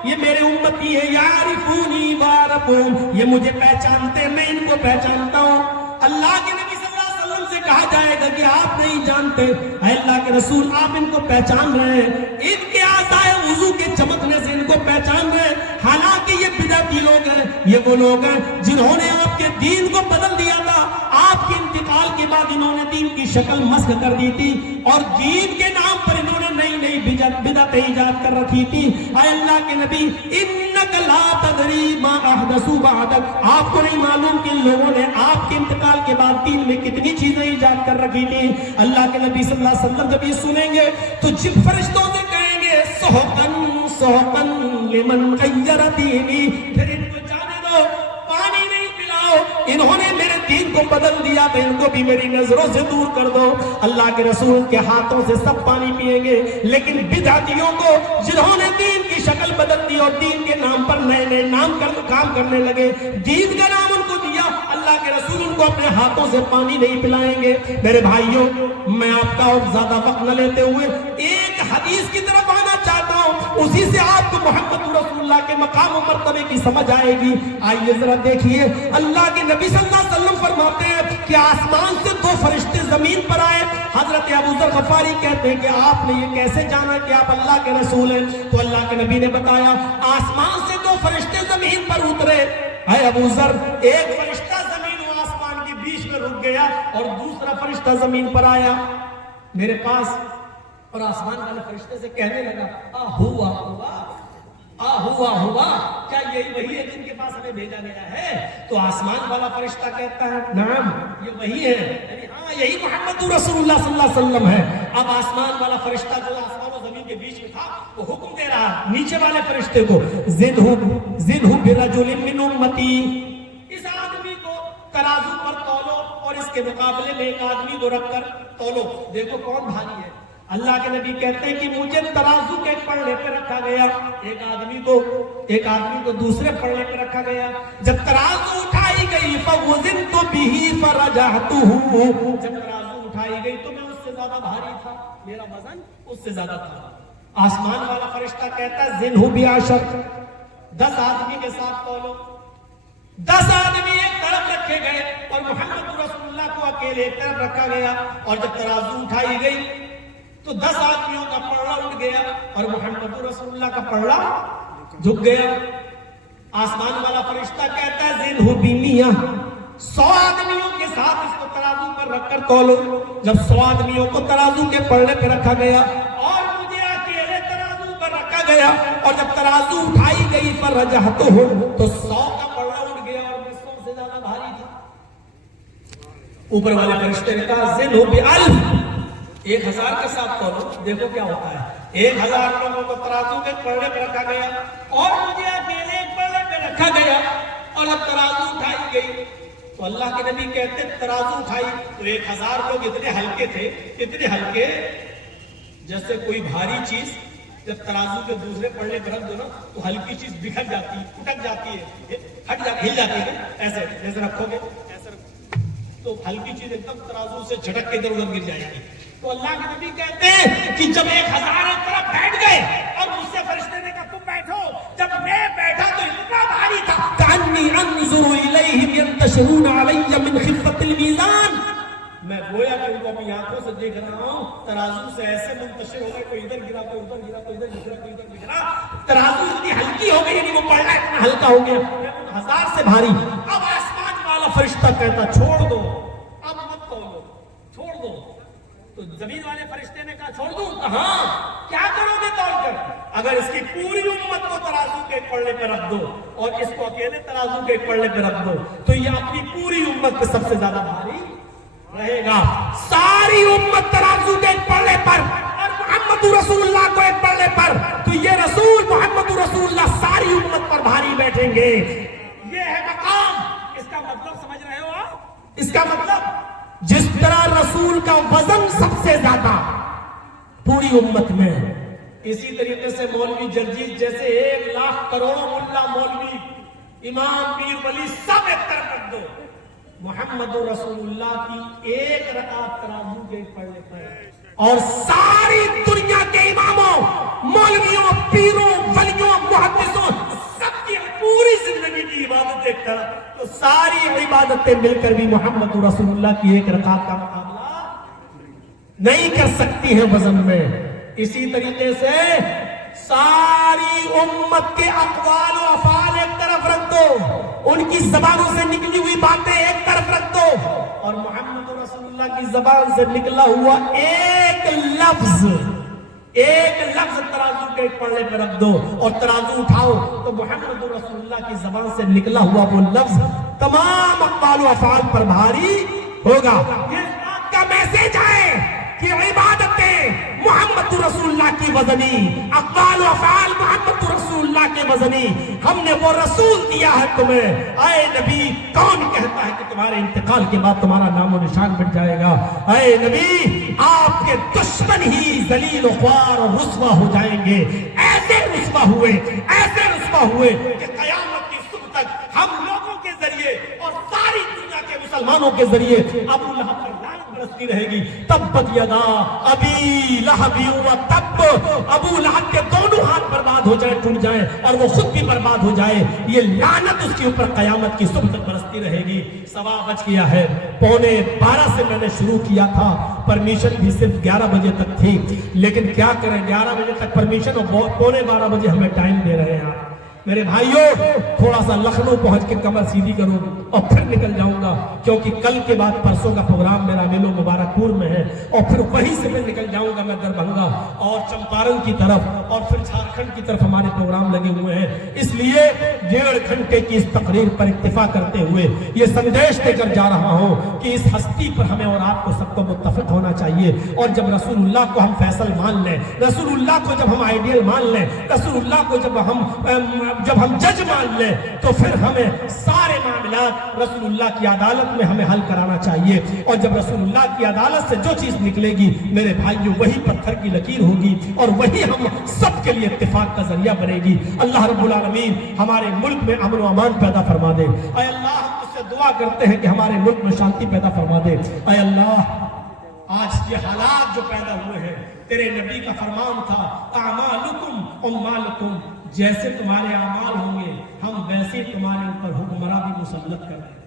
یہ میرے امتی ہے، یعرفونی وعرفون، یہ مجھے پہچانتے میں ان کو پہچانتا ہوں۔ اللہ کے نبی صلی اللہ علیہ وسلم سے کہا جائے گا کہ آپ نہیں جانتے، اے اللہ کے رسول آپ ان کو پہچان رہے ہیں، ان کے اعضائے وضو کے چمکنے سے ان کو پہچان رہے ہیں، حالانکہ یہ بدعتی لوگ ہیں، یہ وہ لوگ ہیں جنہوں نے آپ کے دین کو بدل دیا تھا۔ آپ کے انتقال کے بعد انہوں نے دین کی شکل مسخ کر دی تھی اور دین کے نام پر انہوں نے نئی نئی بدعتیں ایجاد کر رکھی تھی۔ اے اللہ کے نبی انک لا تدری ما احدثوا بعدک، آپ کو نہیں معلوم کہ ان لوگوں نے آپ کے انتقال کے بعد دین میں کتنی چیزیں ایجاد کر رکھی تھی۔ اللہ کے نبی صلی اللہ علیہ وسلم جب یہ سنیں گے تو جن فرشتوں سے کہیں گے سحقن سحقن لمن غیر دینی، پھر ان کو جانے دو، پانی نہیں پلاؤ، انہوں نے میرے دین کو بدل دیا تو ان کو بھی میری نظروں سے دور کر دو۔ اللہ کے رسول کے ہاتھوں سے سب پانی پیئیں گے، لیکن بدعتیوں کو جنہوں نے دین کی شکل بدل دی اور دین کے نام پر نئے نئے کام کرنے لگے، دین کا نام ان کو دیا، اللہ اللہ کے رسول ان کو اپنے ہاتھوں سے پانی نہیں پلائیں گے. میرے بھائیوں میں آپ کا اور زیادہ وقت نہ لیتے ہوئے ایک حدیث کی طرف آنا چاہتا ہوں, اسی سے آپ کو محمد رسول اللہ کے مقام و مرتبے کی سمجھ آئے گی. آئیے ذرا دیکھیے, اللہ کے نبی صلی اللہ علیہ وسلم فرماتے ہیں کہ آسمان سے 2 فرشتے زمین پر آئے. حضرت ابو ذر غفاری کہتے ہیں کہ آپ نے یہ کیسے جانا کہ آپ اللہ کے رسول ہیں؟ تو اللہ کے نبی نے بتایا آسمان سے 2 فرشتے زمین پر اترے. اے ابو ذر, ایک فرشتہ زمین و آسمان کے بیچ میں رک گیا اور دوسرا فرشتہ زمین پر آیا میرے پاس, اور آسمان والے فرشتے سے کہنے لگا ہوا کیا یہی وہی ہے جن کے پاس ہمیں بھیجا گیا ہے؟ تو آسمان والا فرشتہ کہتا ہے نعم یہ وہی ہے, یعنی ہاں یہی محمد رسول اللہ صلی اللہ علیہ وسلم ہے. اب آسمان والا فرشتہ جو آسمان و زمین کے بیچ میں تھا وہ حکم دے رہا نیچے والے فرشتے کو, زدہ برجل من امتی, اس آدمی کو ترازو پر تولو اور اس کے مقابلے میں ایک آدمی کو رکھ کر تولو, دیکھو کون بھاری ہے. اللہ کے نبی کہتے ہیں کہ مجھے ترازو کے پلڑے پہ رکھا گیا, ایک آدمی کو دوسرے پلڑے پہ رکھا گیا. جب ترازو اٹھائی گئی فوزنت بہ فرجعتہ, جب ترازو اٹھائی گئی تو میں اس سے زیادہ بھاری تھا, میرا وزن اس سے زیادہ تھا. آسمان والا فرشتہ کہتا ہے زنہ بعشر, 10 آدمی کے ساتھ تولو. 10 آدمی ایک طرف رکھے گئے اور محمد رسول اللہ کو اکیلے ایک طرف رکھا گیا. اور جب ترازو اٹھائی گئی تو 10 آدمیوں کا پلڑا اٹھ گیا اور محمد رسول اللہ کا پلڑا جھک گیا. آسمان والا فرشتہ کہتا ہے زنہ بمئہ, 100 آدمیوں کے ساتھ اس کو ترازو پر رکھ کر تولو. جب 100 آدمیوں کو ترازو کے پلڑے پہ رکھا گیا اور مجھے اکیلے ترازو پر رکھا گیا, اور جب ترازو اٹھائی گئی فرجعتہ تو 100 کا پلڑا اٹھ گیا اور میں 100 سے زیادہ بھاری تھا. اوپر والے فرشتے نے کہا زنہ بألف, 1000 کے ساتھ تولو, دیکھو کیا ہوتا ہے. 1000 لوگوں کو ترازو کے پلڑے پہ رکھا گیا اور مجھے اکیلے ایک پلڑے پہ رکھا گیا, اور جب ترازو اٹھائی گئی تو اللہ کے نبی کہتے ہیں ترازو اٹھائی تو 1000 لوگ اتنے ہلکے تھے, اتنے ہلکے جیسے کوئی بھاری چیز جب ترازو کے دوسرے پلڑے پہ رکھ دو نا تو ہلکی چیز بکھر جاتی ہے, اٹک جاتی ہے, ہٹ جاتی, ہل جاتی ہے. ایسے جیسے رکھو گے ایسے تو ہلکی چیز ایک دم ترازو سے جھٹک کے ادھر ادھر گر جائے گی. تو اللہ کے نبی کہتے ہیں کہ جب 1000 ایک طرف بیٹھ گئے اور مجھ سے فرشتے نے کہا تم بیٹھو, جب میں بیٹھا تو اتنا بھاری تھا کأنی انظر الیہم ینتشرون علی من خفۃ المیزان, میں گویا کہ ان کو اپنی آنکھوں سے دیکھ رہا ہوں ترازو سے ایسے منتشر ہو گئے, کوئی ادھر گرا, کوئی ادھر گرا, کوئی ادھر گرا, کوئی ادھر گرا, ترازو اتنی ہلکی ہو گئی, یعنی وہ پلڑا اتنا ہلکا ہو گیا 1000 سے بھاری. اب آسمان والا فرشتہ کہتا چھوڑ دو, اب مت تولو, چھوڑ دو. تو زمین والے فرشتے نے کہا چھوڑ دوں, ہاں کیا کرو گے تول کر؟ اگر اس کی پوری امت کو ترازو کے پلڑے پہ رکھ دو اور اس کو اکیلے ترازو کے پلڑے پہ رکھ دو تو یہ اپنی پوری امت پہ سب سے زیادہ بھاری رہے گا. ساری امت ترازو کے ایک پلڑے پر اور محمد رسول اللہ کو ایک پلڑے پر, تو یہ رسول محمد رسول اللہ ساری امت پر بھاری بیٹھیں گے. یہ ہے مقام. اس کا مطلب سمجھ رہے ہو آپ؟ اس کا مطلب جس طرح رسول کا وزن سب سے زیادہ پوری امت میں, اسی طریقے سے مولوی جرجیت جیسے 1 لاکھ کروڑوں ملا مولوی امام پیر ولی سب ایک طرف رکھ دو, محمد رسول اللہ کی 1 رکعت ترازو کے پلڑے پر اور ساری دنیا کے اماموں, مولویوں, پیروں, ولیوں, محدثوں سب کی پوری زندگی کی عبادت ایک طرف, تو ساری عبادتیں مل کر بھی محمد رسول اللہ کی 1 رکعت کا مقابلہ نہیں کر سکتی ہیں وزن میں. اسی طریقے سے ساری امت کے اقوال و افعال ایک طرف رکھ دو, ان کی زبانوں سے نکلی ہوئی باتیں ایک طرف رکھ دو, اور محمد رسول اللہ کی زبان سے نکلا ہوا ایک لفظ ترازو کے ایک پلڑے پہ رکھ دو اور ترازو اٹھاؤ تو محمد رسول اللہ کی زبان سے نکلا ہوا وہ لفظ تمام اقوال و افعال پر بھاری ہوگا. یہ اس بات کا میسج ہے کہ عبادتیں محمد رسول اللہ کی وزنی, اقوال و افعال محمد رسول اللہ کے وزنی, ہم نے وہ رسول دیا ہے تمہیں. اے نبی, کون کہتا ہے کہ تمہارے انتقال کے بعد تمہارا نام و نشان مٹ جائے گا؟ اے نبی, آپ کے دشمن ہی ذلیل و خوار اور رسوا ہو جائیں گے. ایسے رسوا ہوئے کہ قیامت کی صبح تک ہم لوگوں کے ذریعے اور ساری دنیا مسلمانوں کے ذریعے ابو لہب پر لعنت برستی رہے گی. تبت یدا ابی لہب و تب، ابو لہب کے دونوں ہاتھ برباد ہو جائیں، ٹوٹ جائیں، اور وہ خود بھی برباد ہو جائے. یہ لعنت اس کے اوپر قیامت کی صبح تک برستی رہے گی. سوا بج گیا ہے، 11:15 سے میں نے شروع کیا تھا. پرمیشن بھی صرف 11 بجے تک تھی، لیکن کیا کریں 11 بجے تک پرمیشن اور 11:15 بجے ہمیں ٹائم دے رہے ہیں. میرے بھائیوں تھوڑا سا لکھنؤ پہنچ کے کمر سیدھی کرو اور پھر نکل جاؤں گا، کیونکہ کل کے بعد پرسوں کا پروگرام میرا میلو مبارک پور میں ہے، اور پھر وہیں سے میں نکل جاؤں گا میں دربھنگا اور چمپارن کی طرف، اور پھر جھارکھنڈ کی طرف ہمارے پروگرام لگے ہوئے ہیں. اس لیے 1.5 گھنٹے کی اس تقریر پر اکتفا کرتے ہوئے یہ سندیش دے کر جا رہا ہوں کہ اس ہستی پر ہمیں اور آپ کو سب کو متفق ہونا چاہیے. اور جب رسول اللہ کو ہم فیصل مان لیں، رسول اللہ کو جب ہم آئیڈیل مان لیں، رسول اللہ کو جب ہم جج مان لیں، تو پھر ہمیں سارے معاملات رسول اللہ کی عدالت میں ہمیں حل کرانا چاہیے. اور جب رسول اللہ کی عدالت سے جو چیز نکلے گی میرے بھائیوں وہی پتھر کی لکیر ہوگی، اور وہی ہم سب کے لیے اتفاق کا ذریعہ بنے گی. اللہ رب العالمین ہمارے ملک میں امن و امان پیدا فرما دے. اے اللہ ہم تجھ سے دعا کرتے ہیں کہ ہمارے ملک میں شانتی پیدا فرما دے. اے اللہ آج یہ حالات جو پیدا ہوئے ہیں، تیرے نبی کا فرمان تھا اعمالکم امالکم، جیسے تمہارے اعمال ہوں گے ہم ویسے تمہارے اوپر حکمراں بھی مسلط کر دیں.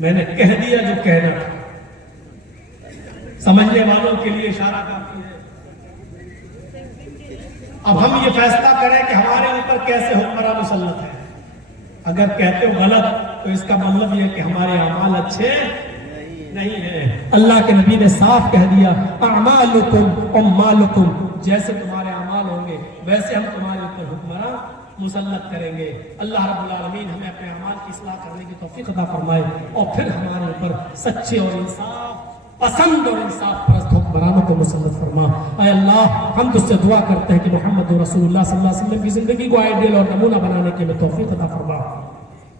میں نے کہہ دیا جو کہنا تھا، سمجھنے والوں کے لیے اشارہ کافی ہے. اب ہم یہ فیصلہ کریں کہ ہمارے اوپر کیسے حکمراں مسلط ہے. اگر کہتے ہو غلط تو اس کا مطلب یہ کہ ہمارے اعمال اچھے نہیں ہیں. اللہ کے نبی نے صاف کہہ دیا اعمالکم امالکم، جیسے تمہارے اعمال ہوں گے ویسے ہم تمہارے اوپر حکمراں مسلط کریں گے. اللہ رب العالمین ہمیں اپنے اعمال کی اصلاح کرنے کی توفیق عطا فرمائے، اور پھر ہمارے اوپر سچے اور انصاف پسند اور انصاف پرست حکمرانوں کو مسلط فرما. اے اللہ ہم تجھ سے دعا کرتے ہیں کہ محمد رسول اللہ صلی اللہ علیہ وسلم کی زندگی کو آئیڈیل اور نمونہ بنانے کے لیے توفیق عطا فرما.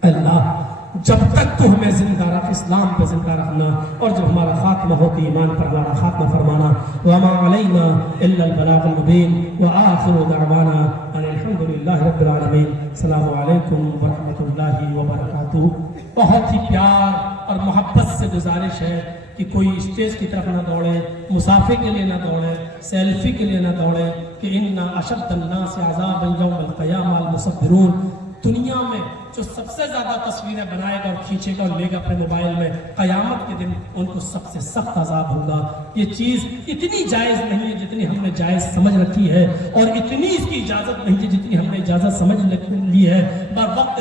اللہ جب تک تو ہمیں زندہ رکھ، اسلام پہ زندہ رکھنا، اور جب ہمارا خاتمہ ہو تو ایمان پر ہمارا خاتمہ فرمانا. وما علینا الا البلاغ المبین، وآخر دعوانا ان الحمد للہ رب العالمین. السلام علیکم ورحمۃ اللہ وبرکاتہ. بہت ہی پیار اور محبت سے گزارش ہے کہ کوئی اسٹیج کی طرف نہ دوڑے، مسافے کے لیے نہ دوڑے، سیلفی کے لیے نہ دوڑے، کہ ان اشد الناس عذابا یوم القیامہ المصبرون. دنیا میں جو سب سے زیادہ تصویریں بنائے گا اور کھینچے گا اور لے گا اپنے موبائل میں، قیامت کے دن ان کو سب سے سخت عذاب ہوگا. یہ چیز اتنی جائز نہیں ہے جتنی ہم نے جائز سمجھ رکھی ہے، اور اتنی اس کی اجازت نہیں ہے جتنی ہم نے اجازت سمجھ لی ہے. بوقت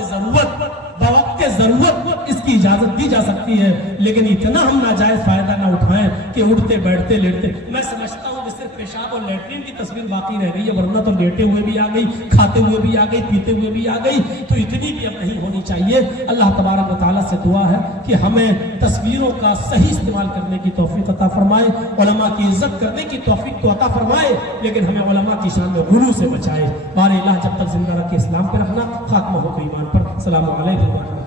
ضرورت اس کی اجازت دی جا سکتی ہے، لیکن اتنا ہم ناجائز فائدہ نہ اٹھائیں کہ اٹھتے بیٹھتے لیٹتے. میں سمجھتا ہوں کہ صرف پیشاب اور لیٹرین کی تصویر باقی رہ گئی ہے، ورنہ تو لیٹے ہوئے بھی آ گئی، کھاتے ہوئے بھی آ گئی، پیتے ہوئے بھی آ گئی. تو اتنی بھی اب نہیں ہونی چاہیے. اللہ تبارک و تعالیٰ سے دعا ہے کہ ہمیں تصویروں کا صحیح استعمال کرنے کی توفیق عطا فرمائے، علماء کی عزت کرنے کی توفیق تو عطا فرمائے، لیکن ہمیں علماء کی شان میں غلو سے بچائے. بار الہ جب تک زندہ رکھے اسلام پہ رکھنا، خاتمہ ہو تو ایمان پر. السلام علیکم ورحمۃ اللہ.